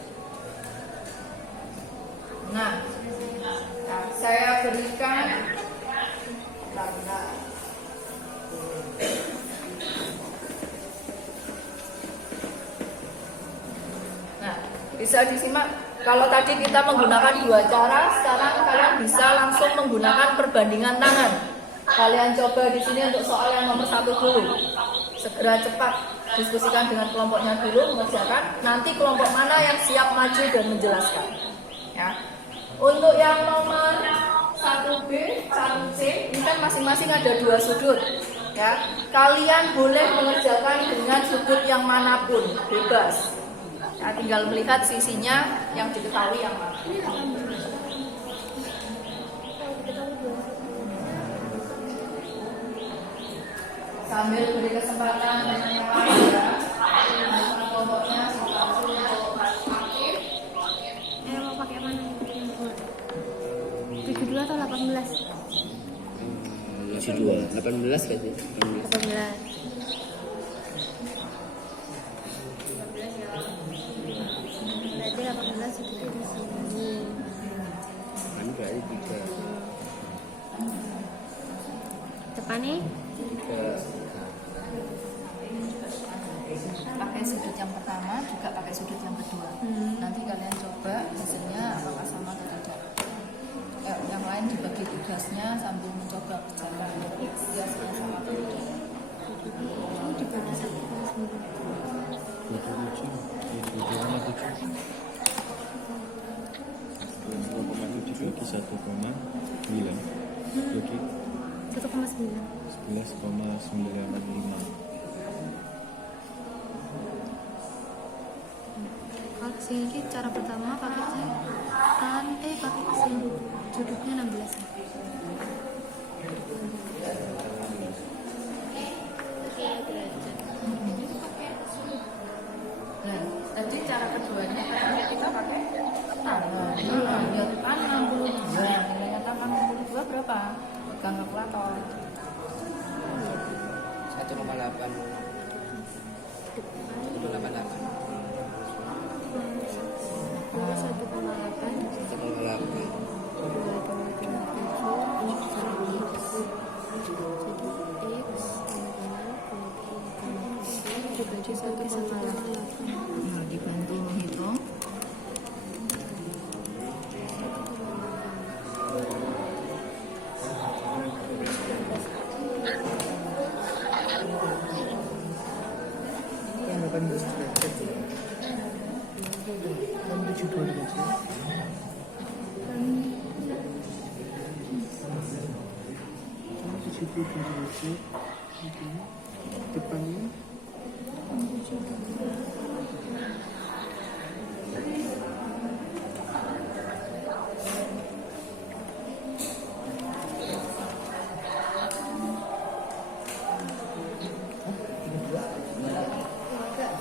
Nah, saya berikan bisa disimak. Kalau tadi kita menggunakan dua cara, sekarang kalian bisa langsung menggunakan perbandingan tangan. Kalian coba di sini untuk soal yang nomor 1 dulu. Segera cepat diskusikan dengan kelompoknya dulu, mengerjakan. Nanti kelompok mana yang siap maju dan menjelaskan. Ya. Untuk yang nomor 1B, 1C, ini kan masing-masing ada 2 sudut. Ya. Kalian boleh mengerjakan dengan sudut yang manapun, bebas. Ya, tinggal melihat sisinya yang diketahui yang mana. Sambil beri kesempatan dengan yang lain ya. Kelompoknya aktif. Mau pakai mana? 72 atau 18? 72, 18 kayaknya. 18. Berarti 18 itu di sini. Enggak, ini 3. Depannya? 3. Pakai sudut yang pertama, juga pakai sudut yang kedua. Nanti kalian coba hasilnya apakah sama atau tidak. Yang lain dibagi tugasnya sambil mencoba berjalan. Hasilnya sama atau tidak. Ini dibagi 1,9. 11,995. Kalau sini cara pertama pakai pakai sudutnya 16. Nah, tadi cara keduanya kita pakai tangan. Biar kan 62. Nilainya tambah 62 berapa? Pegang kalkulator. 1,8. 1,88. 1,8. Nah, dibantu menghitung. Kan 18 derajat ya. Kan 72 derajat. Kan 72 derajat. Depannya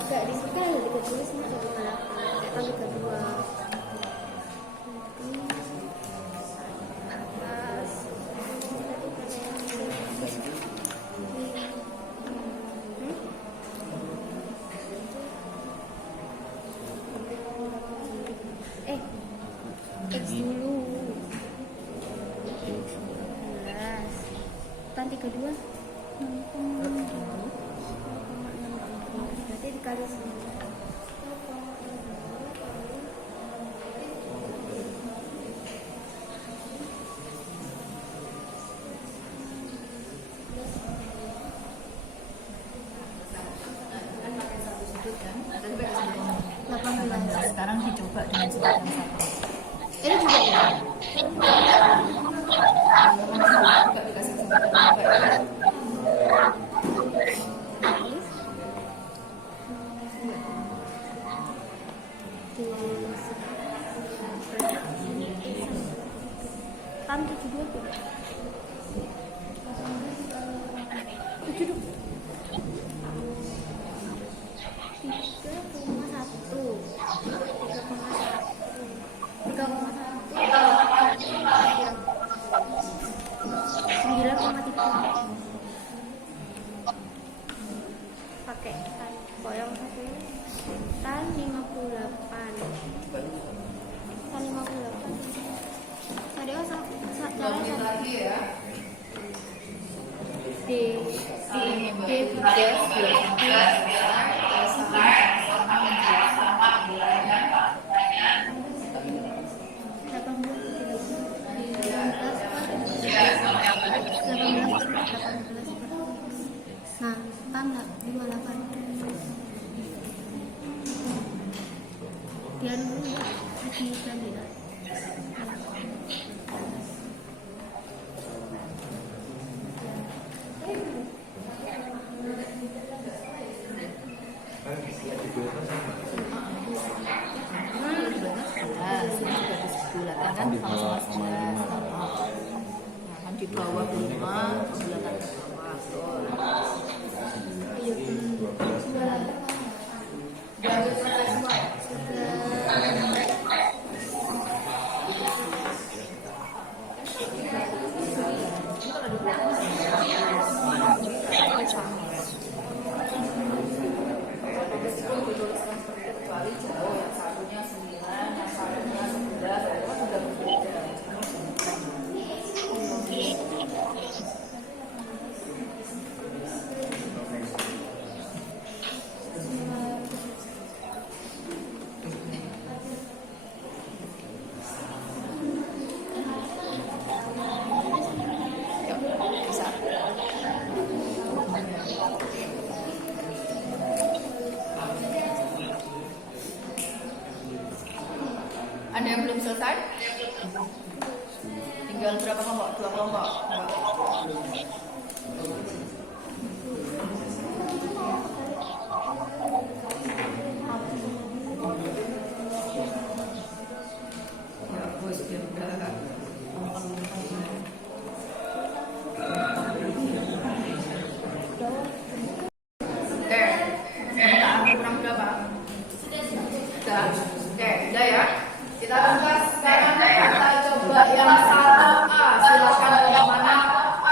Enggak di situ ada ditulis 1,8. Kalau 32. Atas. X dulu. 16. Kan 32. Berarti dikali 9. Sekarang dicoba dengan sudut yang satu. Ini juga ya? Juga dikasih kesempatan coba ya. Kan 72 tuh. 72. 3,1. kok yang satu ini tan 58. Tan 58. Tadi kan Ulangi lagi ya. D D 18. Nah, tan 58. Dia dulu lagi tadi lah. Kan sama-sama 11. Nah, kan di bawah 5, sebelahkan ke bawah. Diambil selesai semua ya? Kecuali jauh, yang satunya 9, yang satunya 11, itu kan sudah berbeda. Yuk, bisa. Ada yang belum selesai? Tinggal berapa kelompok? 2 kelompok. Ya, bos dia udah. Oke, kita kurang berapa? Sudah. Oke, udah ya. Kita buka sekarang, kita coba yang 1A. Silakan kemana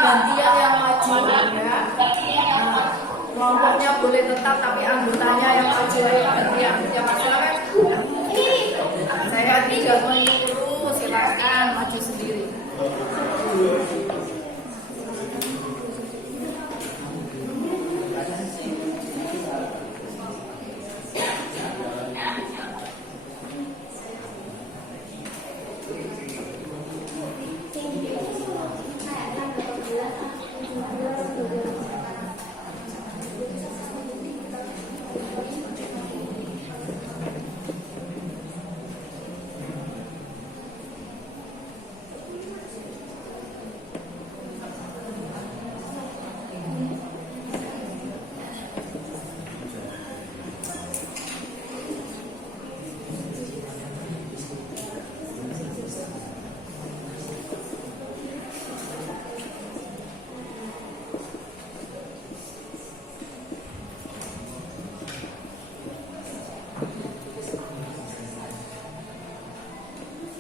gantian yang maju ya. Nah, kelompoknya boleh tetap tapi anggotanya yang maju ayo gantian. Yang silakan. Saya tidak menyuruh, silakan maju sendiri.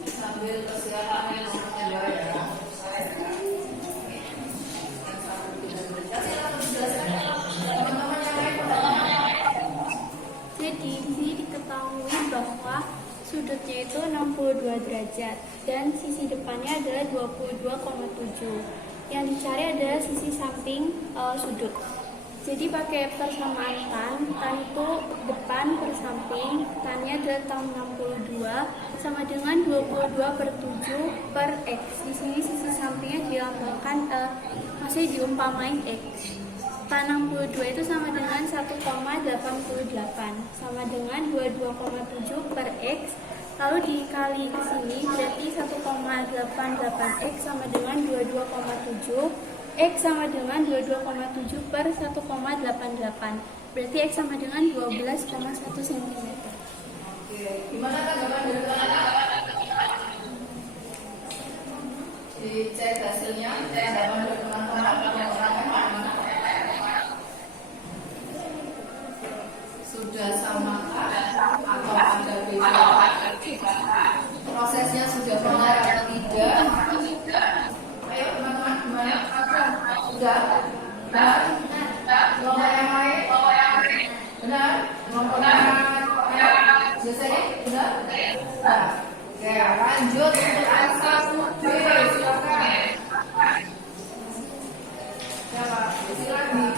Sambil persiapan yang nomor 2 ya. Jadi di sini diketahui bahwa sudutnya itu 62 derajat dan sisi depannya adalah 22,7. Yang dicari adalah sisi samping sudut. Jadi pakai persamaan tan itu depan per samping, tannya adalah tan 62 sama dengan 22/7 per X. Di sini sisi sampingnya dilambangkan masih diumpamain X. Tan 62 itu sama dengan 1,88 sama dengan 22,7 per X. Lalu dikali ke sini berarti 1,88 X sama dengan 22,7. X sama dengan 22,7 per 1,88. Berarti X sama dengan 12,1 cm. Oke, gimana tanggapan dari teman-teman? Dicek hasilnya, tanggapan dari teman-teman. Sudah sama atau ada beda? Prosesnya sudah benar atau tidak? Ayo teman-teman, gimana? Sudah? Kelompok yang lain? Benar? Komponen biasanya benar? Nah, oke, lanjut untuk A1B, silakan. Siapa? Silakan.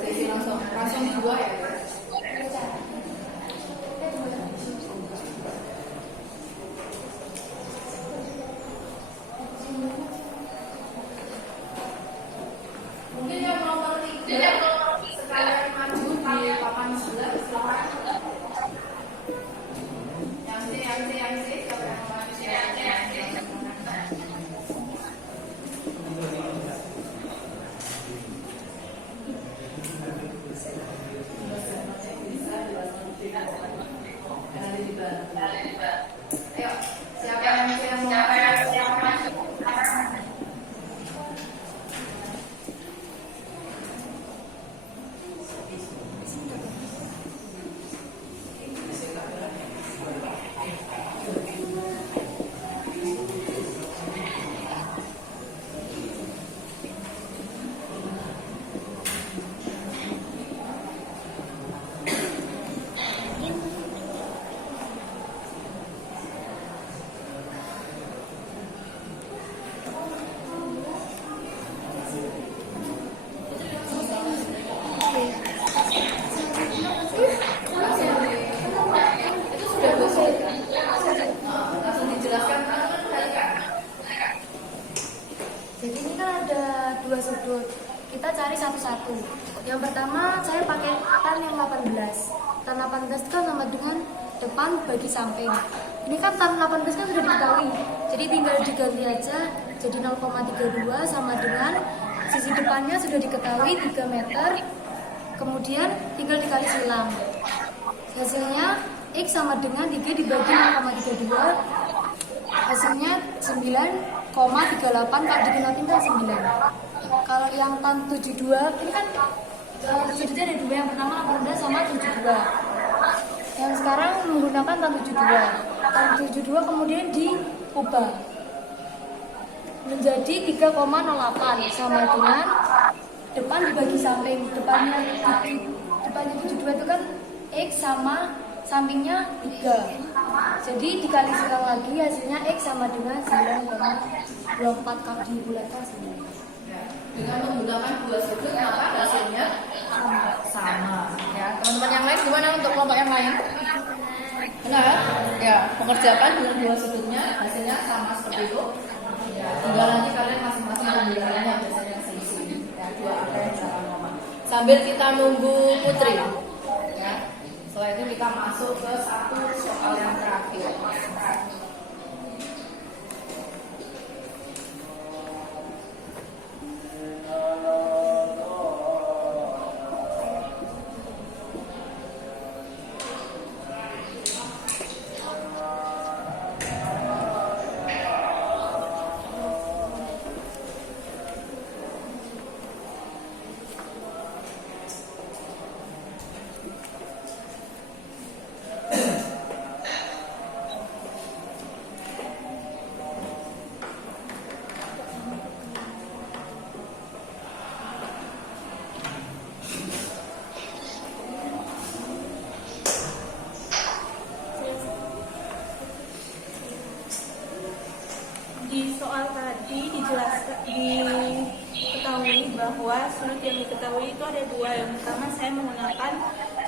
Sesi langsung dua ya. Mungkin yang nomor 3 sekalian maju di papan sebelah, silakan. Yang C, siapa yang maju? Ayo, siapa yang mau? Itu sudah betul kan? Langsung dijelaskan kan? Jadi ini kan ada dua sudut. Kita cari satu-satu. Yang pertama saya pakai tan yang 18. Tan 18 itu kan sama dengan depan bagi samping. Ini kan tan 18 kan sudah diketahui. Jadi tinggal diganti aja jadi 0,32 sama dengan sisi depannya sudah diketahui 3 meter. Kemudian tinggal dikali silang. Hasilnya X sama dengan 3 dibagi 0,32. Hasilnya 9,38. Kalau digenapin kan 9. Kalau yang tan 72 ini kan sudutnya ada dua, yang pertama 18 sama 72. Yang sekarang menggunakan tan 72. Tan 72 kemudian diubah menjadi 3,08 sama dengan depan dibagi samping. Depannya 72 itu kan X sama sampingnya 3. Jadi dikali silang lagi hasilnya X sama dengan 9,24. Kalau dibulatkan 9. Dengan menggunakan dua sudut maka hasilnya sama. Ya, teman-teman yang lain gimana untuk kelompok yang lain? Benar? Ya, mengerjakan dengan dua sudutnya hasilnya sama seperti itu. Ya, tinggal nanti kalian masing-masing pembelajarannya biasanya selisih. Ya, dua angka yang sama. Sambil kita nunggu Putri. Ya. Setelah itu kita masuk ke satu soal yang terakhir. Di soal tadi diketahui bahwa sudut yang diketahui itu ada dua. Yang pertama saya menggunakan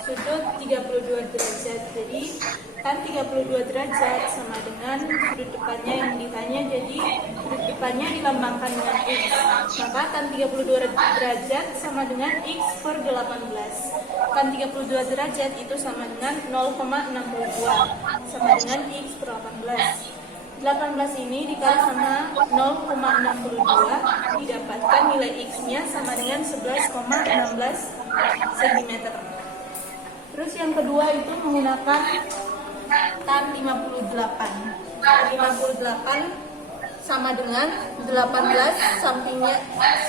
sudut 32 derajat. Jadi tan 32 derajat sama dengan sudut depannya yang ditanya. Jadi sudut depannya dilambangkan dengan X. Maka tan 32 derajat sama dengan X per 18. Tan 32 derajat itu sama dengan 0,62 sama dengan X per 18. 18 ini dikali sama 0,62 didapatkan nilai X-nya sama dengan 11,16 cm. Terus yang kedua itu menggunakan tan 58. Tan 58 sama dengan 18 sampingnya,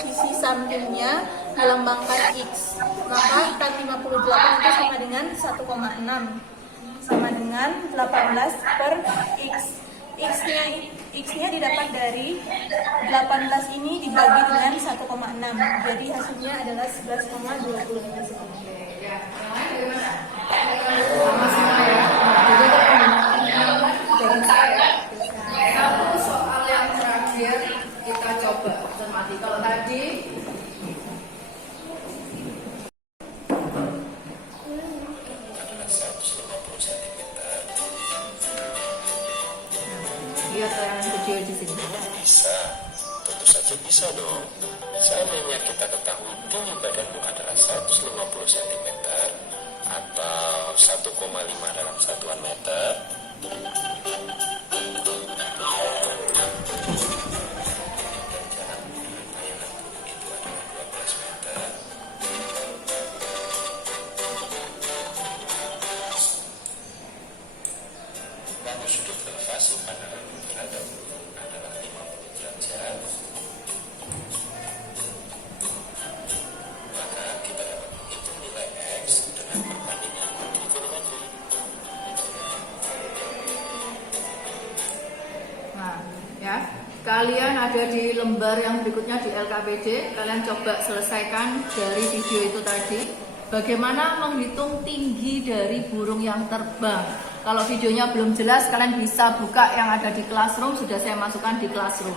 sisi sampingnya melambangkan X. Maka tan 58 itu sama dengan 1,6 sama dengan 18 per X. X-nya X-nya didapat dari 18 ini dibagi dengan 1,6. Jadi hasilnya adalah 11,25 cm. Ya, yang lain bagaimana? Sama semua ya. Jadi penggunaan dari saya. Satu soal yang terakhir kita coba cermati. Kalau tadi lihat tayangan video di sini. Bisa, tentu saja bisa dong. Seandainya kita ketahui tinggi badanmu adalah 150 cm atau 1,5 dalam satuan meter, lalu sudut elevasi pandangan terhadap adalah 50 derajat, maka kita dapat menghitung nilai X dengan perbandingan trigonometri. Nah, ya, kalian ada di lembar yang berikutnya di LKPD. Kalian coba selesaikan dari video itu tadi. Bagaimana menghitung tinggi dari burung yang terbang? Kalau videonya belum jelas, kalian bisa buka yang ada di Classroom. Sudah saya masukkan di Classroom.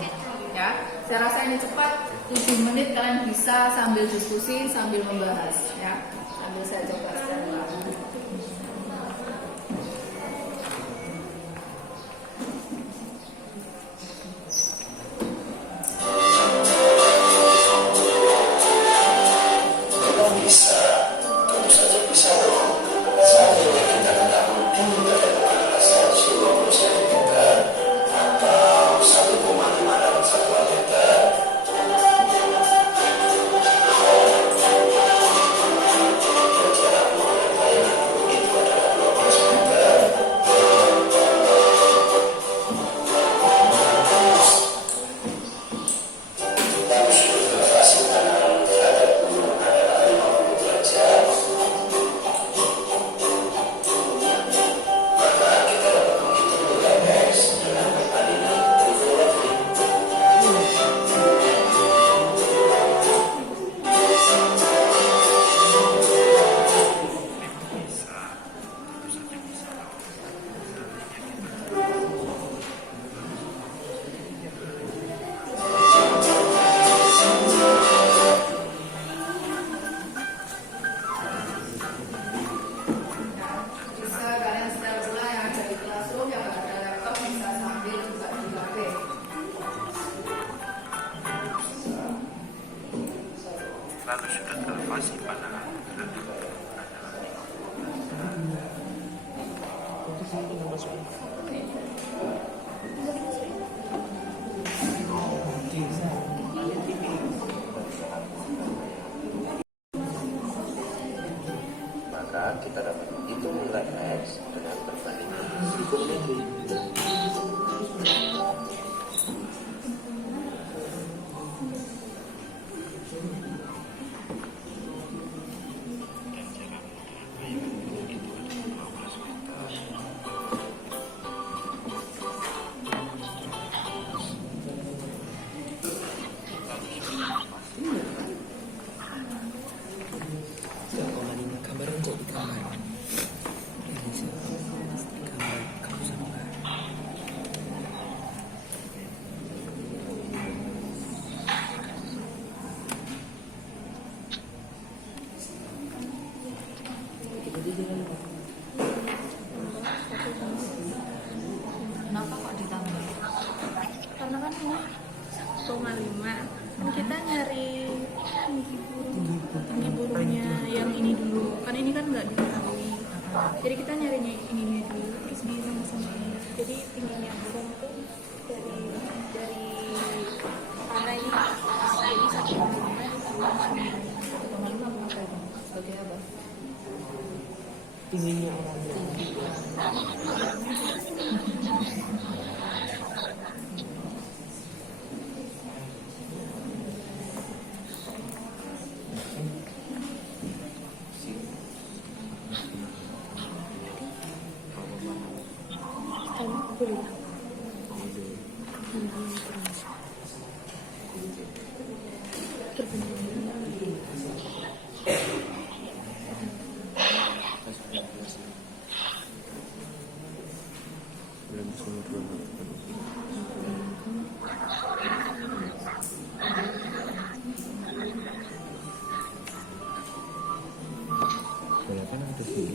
Ya, saya rasa ini cepat. 7 menit kalian bisa sambil diskusi, sambil membahas. Ya, sambil saya coba secara ulang. Bisa, tentu saja bisa dong. Seandainya kita ketahui tinggi badanmu adalah 150 cm atau 1,5 dalam satuan meter, dan jarakmu dengan bayanganmu itu adalah 12 meter, lalu sudut elevasi pandangan terhadap burung adalah 50 derajat, maka kita dapat menghitung nilai X dengan perbandingan trigonometri. Bisa kalian setel ulang yang ada di Classroom, yang ada laptop bisa sambil buka di HP. Lalu sudut elevasi pandangan terhadap adalah 50. Maka kita dapat menghitung nilai X dengan perbandingan trigonometri. Gambar untuk gambar. Ini sih. Gambar kamu sama. Kenapa kok ditambah? Karena kan ini 1,5. Kan kita nyari tinggi burungnya yang ini dulu. Kan ini kan nggak diketahui. Jadi kita nyarinya ini dulu terus di sama-sama ini. Jadi tingginya burung itu dari mana ini? Jadi 1,5 Sebagai apa? Tingginya orang Karena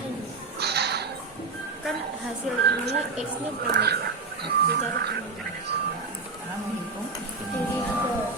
ini kan hasil ini X-nya pendek, dicari pendek. Karena menghitung Jadi ada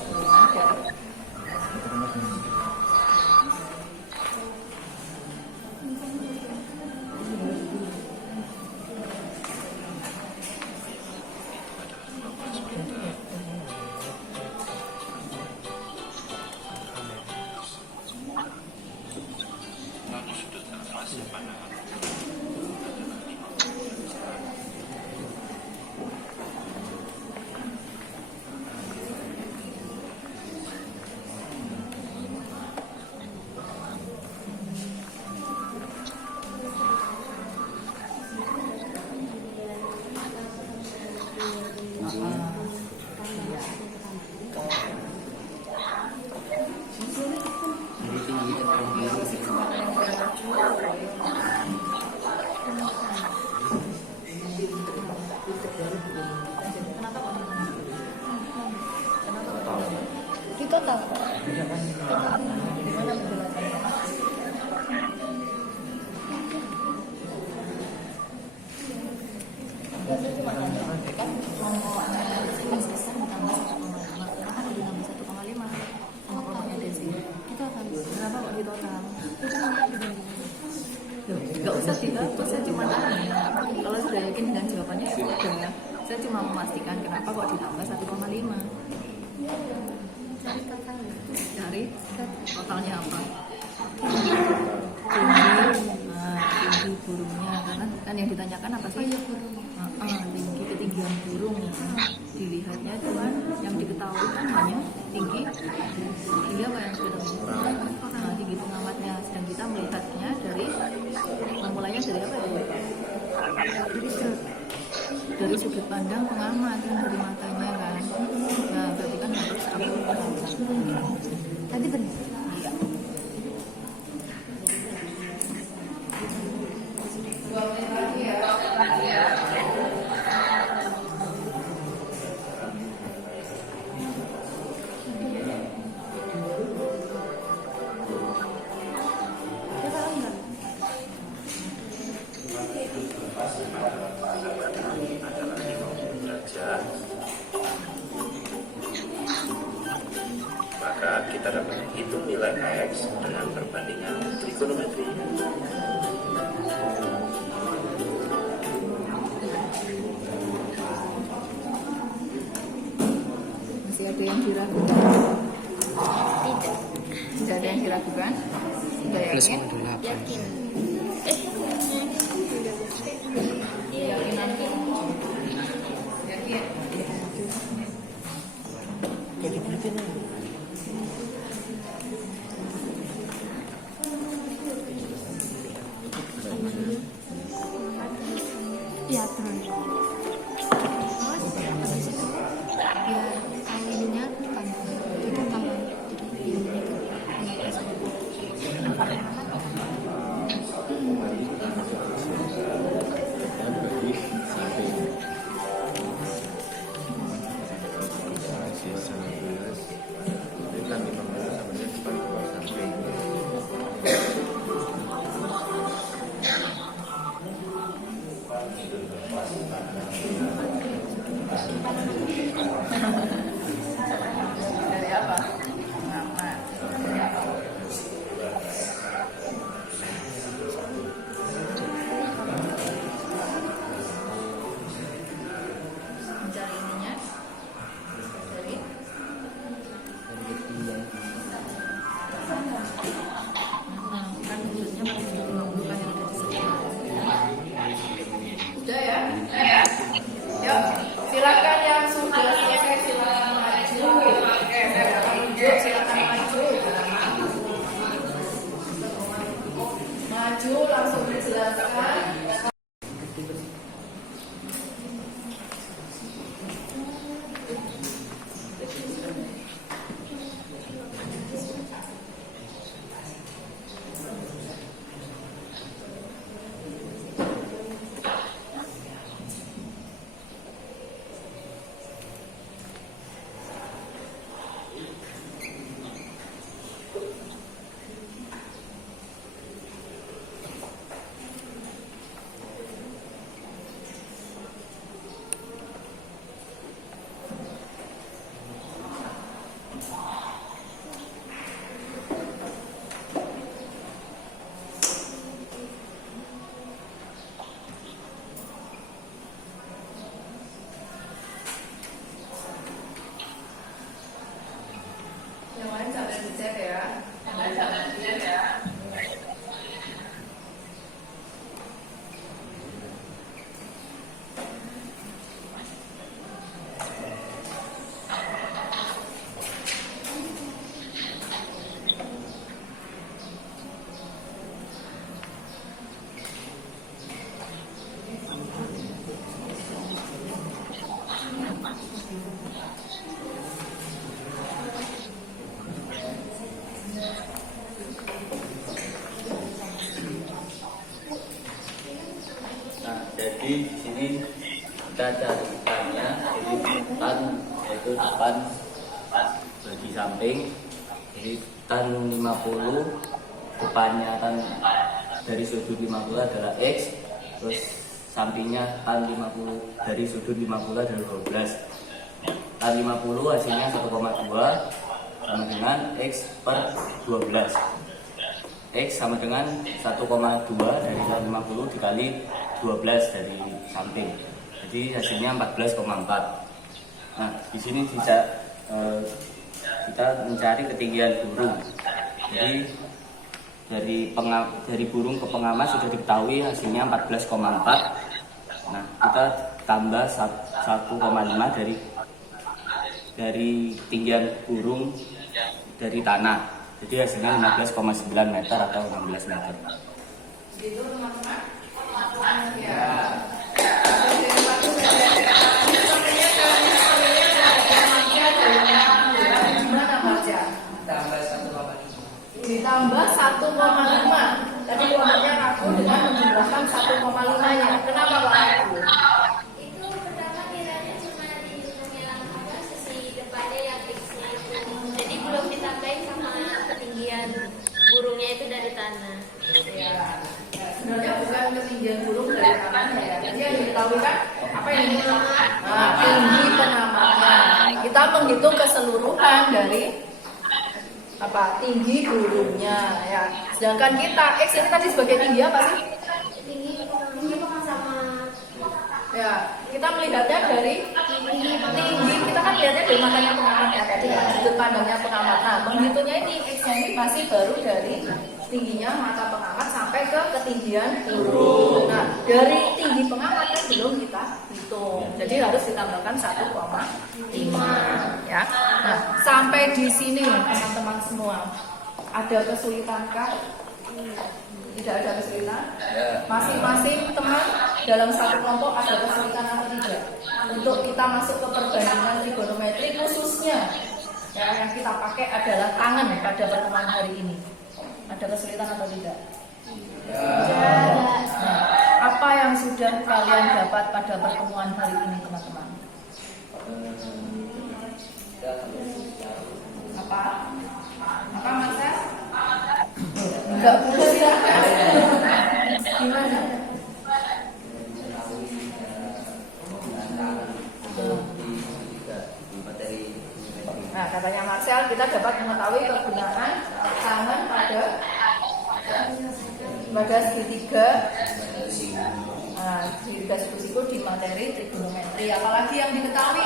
kita tahu. Kenapa kok di total? Gak usah dihapus, saya cuma tanya. Kalau sudah yakin dengan jawabannya ya sudah. Saya cuma memastikan kenapa kok ditambah 1,5. Dari totalnya apa? Tinggi burungnya, karena kan yang ditanyakan apa sih? Tinggi ketinggian burung. Dilihatnya cuma yang diketahui kan hanya tinggi apa yang sudah tinggi pengamatnya. Sedang kita melihatnya dari memulainya dari apa ya? Dari sudut pandang pengamat kan, dari matanya kan. Nah, berarti kan harus Tadi benar. Iya. derajat, maka kita dapat menghitung nilai X dengan perbandingan trigonometri. Masih ada yang diragukan? Tidak. Tidak ada yang diragukan? Sudah Plus yakin? modul 8. Yakin. Yakinan yakin? Jadi berarti Iya, terus. Habis itu ya kalau ininya kan itu tambah jadi ini Nah, jadi di sini kita cari tannya, jadi tan yaitu 8 bagi samping, jadi tan 50, depannya tan dari sudut 50 adalah X, terus sampingnya tan 50 dari sudut 50 adalah 12. Tan 50 hasilnya 1,2 sama dengan X per 12. X sama dengan 1,2 dari tan 50 dikali 12 dari samping. Jadi hasilnya 14,4. Nah, di sini kita mencari ketinggian burung. Jadi dari burung ke pengamat sudah diketahui hasilnya 14,4. Nah, kita tambah 1,5 dari ketinggian burung dari tanah. Jadi hasilnya 15,9 meter atau 16 meter. Gitu teman-teman. Ya. Gimana baca? Ditambah 1,5. Tadi kelompoknya kaku dengan menjumlahkan 1,5-nya. Kenapa Pak Aku? Itu pertama kiranya cuma dihitung yang sisi depannya yang X-nya itu. Jadi belum ditambahin sama ketinggian burungnya itu dari tanah. Ya, sebenarnya bukan ketinggian burung dari tanahnya ya. Jadi yang diketahui kan apa ini? Nah, tinggi pengamatnya. Kita menghitung keseluruhan dari apa tinggi burungnya ya. Sedangkan kita X ini tadi sebagai tinggi apa sih? Tinggi sama Ya, kita melihatnya dari tinggi. Kita kan lihatnya dari matanya pengamat ya tadi ya, sudut pandangnya pengamat. Nah, menghitungnya ini X-nya ini masih baru dari tingginya mata pengamat sampai ke ketinggian burung. Nah, dari tinggi pengamat kan belum kita hitung. Jadi harus ditambahkan 1,5 ya. Nah, sampai di sini teman-teman semua. Ada kesulitankah? Tidak ada kesulitan? Masing-masing teman dalam satu kelompok ada kesulitan atau tidak? Untuk kita masuk ke perbandingan trigonometri khususnya ya, yang kita pakai adalah tangan pada pertemuan hari ini. Ada kesulitan atau tidak? Nah, apa yang sudah kalian dapat pada pertemuan hari ini teman-teman? Apa? Apa Mas? Enggak bisa. Gimana? Nah, katanya Marcel, kita dapat mengetahui kegunaan tangan pada segitiga. Nah, segitiga siku-siku di materi trigonometri. Apalagi yang diketahui?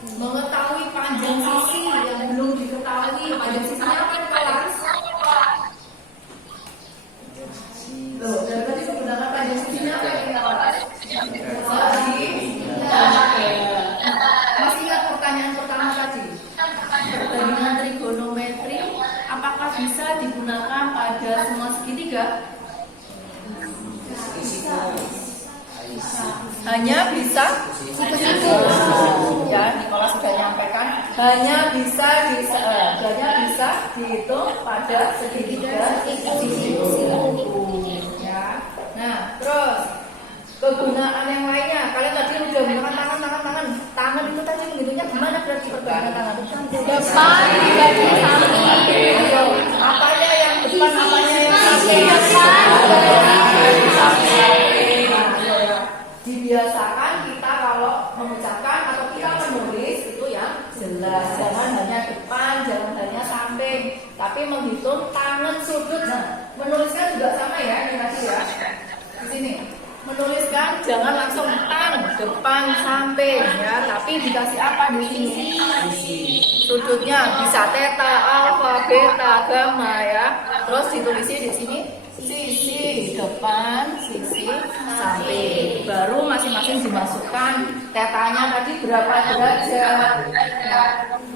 Mengetahui panjang sisi yang belum diketahui. Panjang sisinya apa kelas? Loh, dari tadi menggunakan panjang sisinya apa yang kelas? Masih ingat pertanyaan pertama tadi? Perbandingan trigonometri apakah bisa digunakan pada semua segitiga? Hanya bisa siku-siku. Ya, Nikola sudah menyampaikan hanya bisa dihitung pada segitiga siku-siku. Ya. Nah, terus kegunaan yang lainnya. Kalian tadi udah menggunakan tangan. Tangan itu tadi menghitungnya gimana berarti perbandingan tangan? Depan dibagi samping. Ayo, apanya yang depan, apanya yang samping? Dibiasakan kita kalau mengucapkan atau kita menulis itu yang jelas. Jangan hanya depan, jangan hanya samping, tapi menghitung tangan sudut. Nah, menuliskan juga sama ya, ini tadi ya. Di sini menuliskan jangan langsung tan depan samping ya, tapi dikasih apa di sini? Sudutnya bisa theta, alfa, beta, gamma ya. Terus ditulisnya di sini sisi depan, sisi samping. Baru masing-masing dimasukkan tetanya tadi berapa derajat. Ya.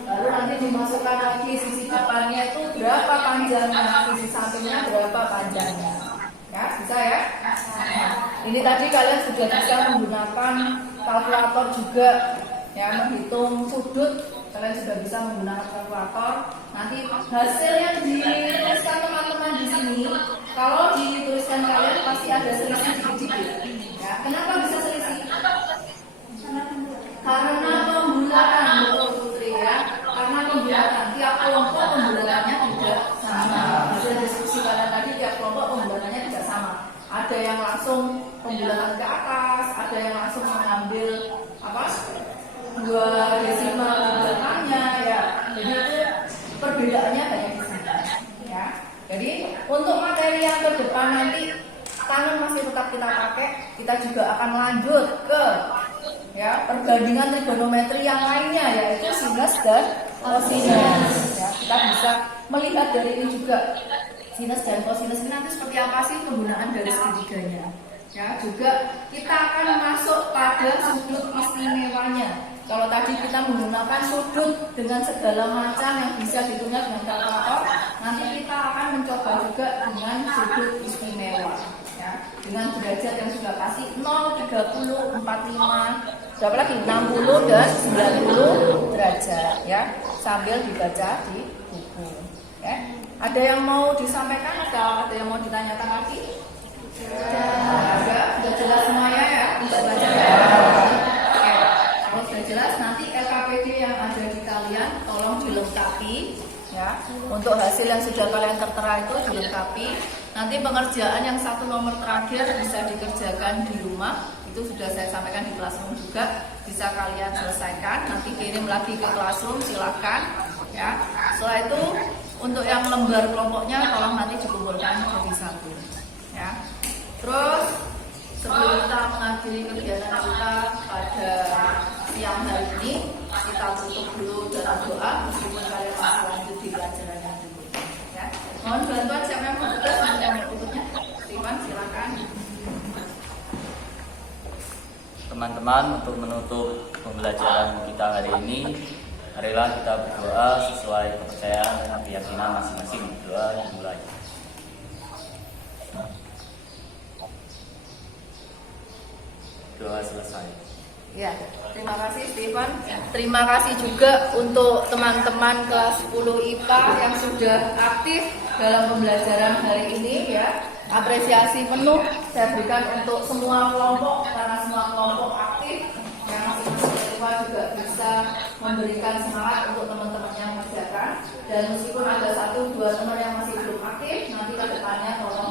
Baru nanti dimasukkan lagi sisi depannya itu berapa panjangnya, sisi sampingnya berapa panjangnya. Ya, bisa ya? Nah, ini tadi kalian sudah bisa menggunakan kalkulator juga, ya, menghitung sudut. Kalian sudah bisa menggunakan kalkulator. Nanti hasil yang dituliskan teman-teman di sini, kalau dituliskan kalian pasti ada selisih sedikit. Ya, kenapa bisa selisih? Karena pembulatan, betul Putri ya. Karena pembulatan, tiap kelompok pembulatannya tidak sama. Hasil diskusi kalian tadi tiap kelompok pembulatannya tidak sama. Ada yang langsung pembulatan ke atas, ada yang langsung mengambil apa? 2 desimal pembulatannya ya. Jadi itu perbedaannya banyak di sini. Ya. Jadi untuk materi yang ke depan nanti tangan masih tetap kita pakai. Kita juga akan lanjut ke ya perbandingan trigonometri yang lainnya, yaitu sinus dan kosinus. Ya, kita bisa melihat dari ini juga sinus dan kosinus ini nanti seperti apa sih penggunaan dari segitiganya. Ya, juga kita akan masuk pada sudut istimewanya. Kalau tadi kita menggunakan sudut dengan segala macam yang bisa dihitung dengan kalkulator, nanti kita akan mencoba juga dengan sudut istimewa. Ya, dengan derajat yang sudah pasti 0, 30, 45, berapa lagi? 60 dan 90 derajat ya. Sambil dibaca di buku. Ya. Ada yang mau disampaikan atau ada yang mau ditanyakan lagi? Sudah jelas semuanya ya untuk baca ya. Oke. Kalau sudah jelas nanti LKPD yang ada di kalian tolong dilengkapi ya. Untuk hasil yang sudah kalian tertera itu dilengkapi. Nanti pengerjaan yang 1 nomor terakhir bisa dikerjakan di rumah. Itu sudah saya sampaikan di classroom juga, bisa kalian selesaikan. Nanti kirim lagi ke classroom, silakan ya. Setelah itu untuk yang lembar kelompoknya tolong nanti dikumpulkan jadi 1 ya. Terus sebelum kita mengakhiri kegiatan kita pada siang hari ini, kita tutup dulu dalam doa meskipun kalian masih lanjut di pelajaran yang berikutnya ya. Mohon bantuan siapa yang mau tugas untuk yang berikutnya. Iwan silakan. Teman-teman, untuk menutup pembelajaran kita hari ini, marilah kita berdoa sesuai kepercayaan dan keyakinan masing-masing. Doa dimulai. Doa selesai. Ya, terima kasih Stephen. Terima kasih juga untuk teman-teman kelas 10 IPA yang sudah aktif dalam pembelajaran hari ini ya. Apresiasi penuh saya berikan untuk semua kelompok karena semua kelompok aktif yang masing-masing IPA juga bisa memberikan semangat untuk teman-teman yang mengerjakan. Dan meskipun ada 1-2 teman yang masih belum aktif, nanti ke depannya tolong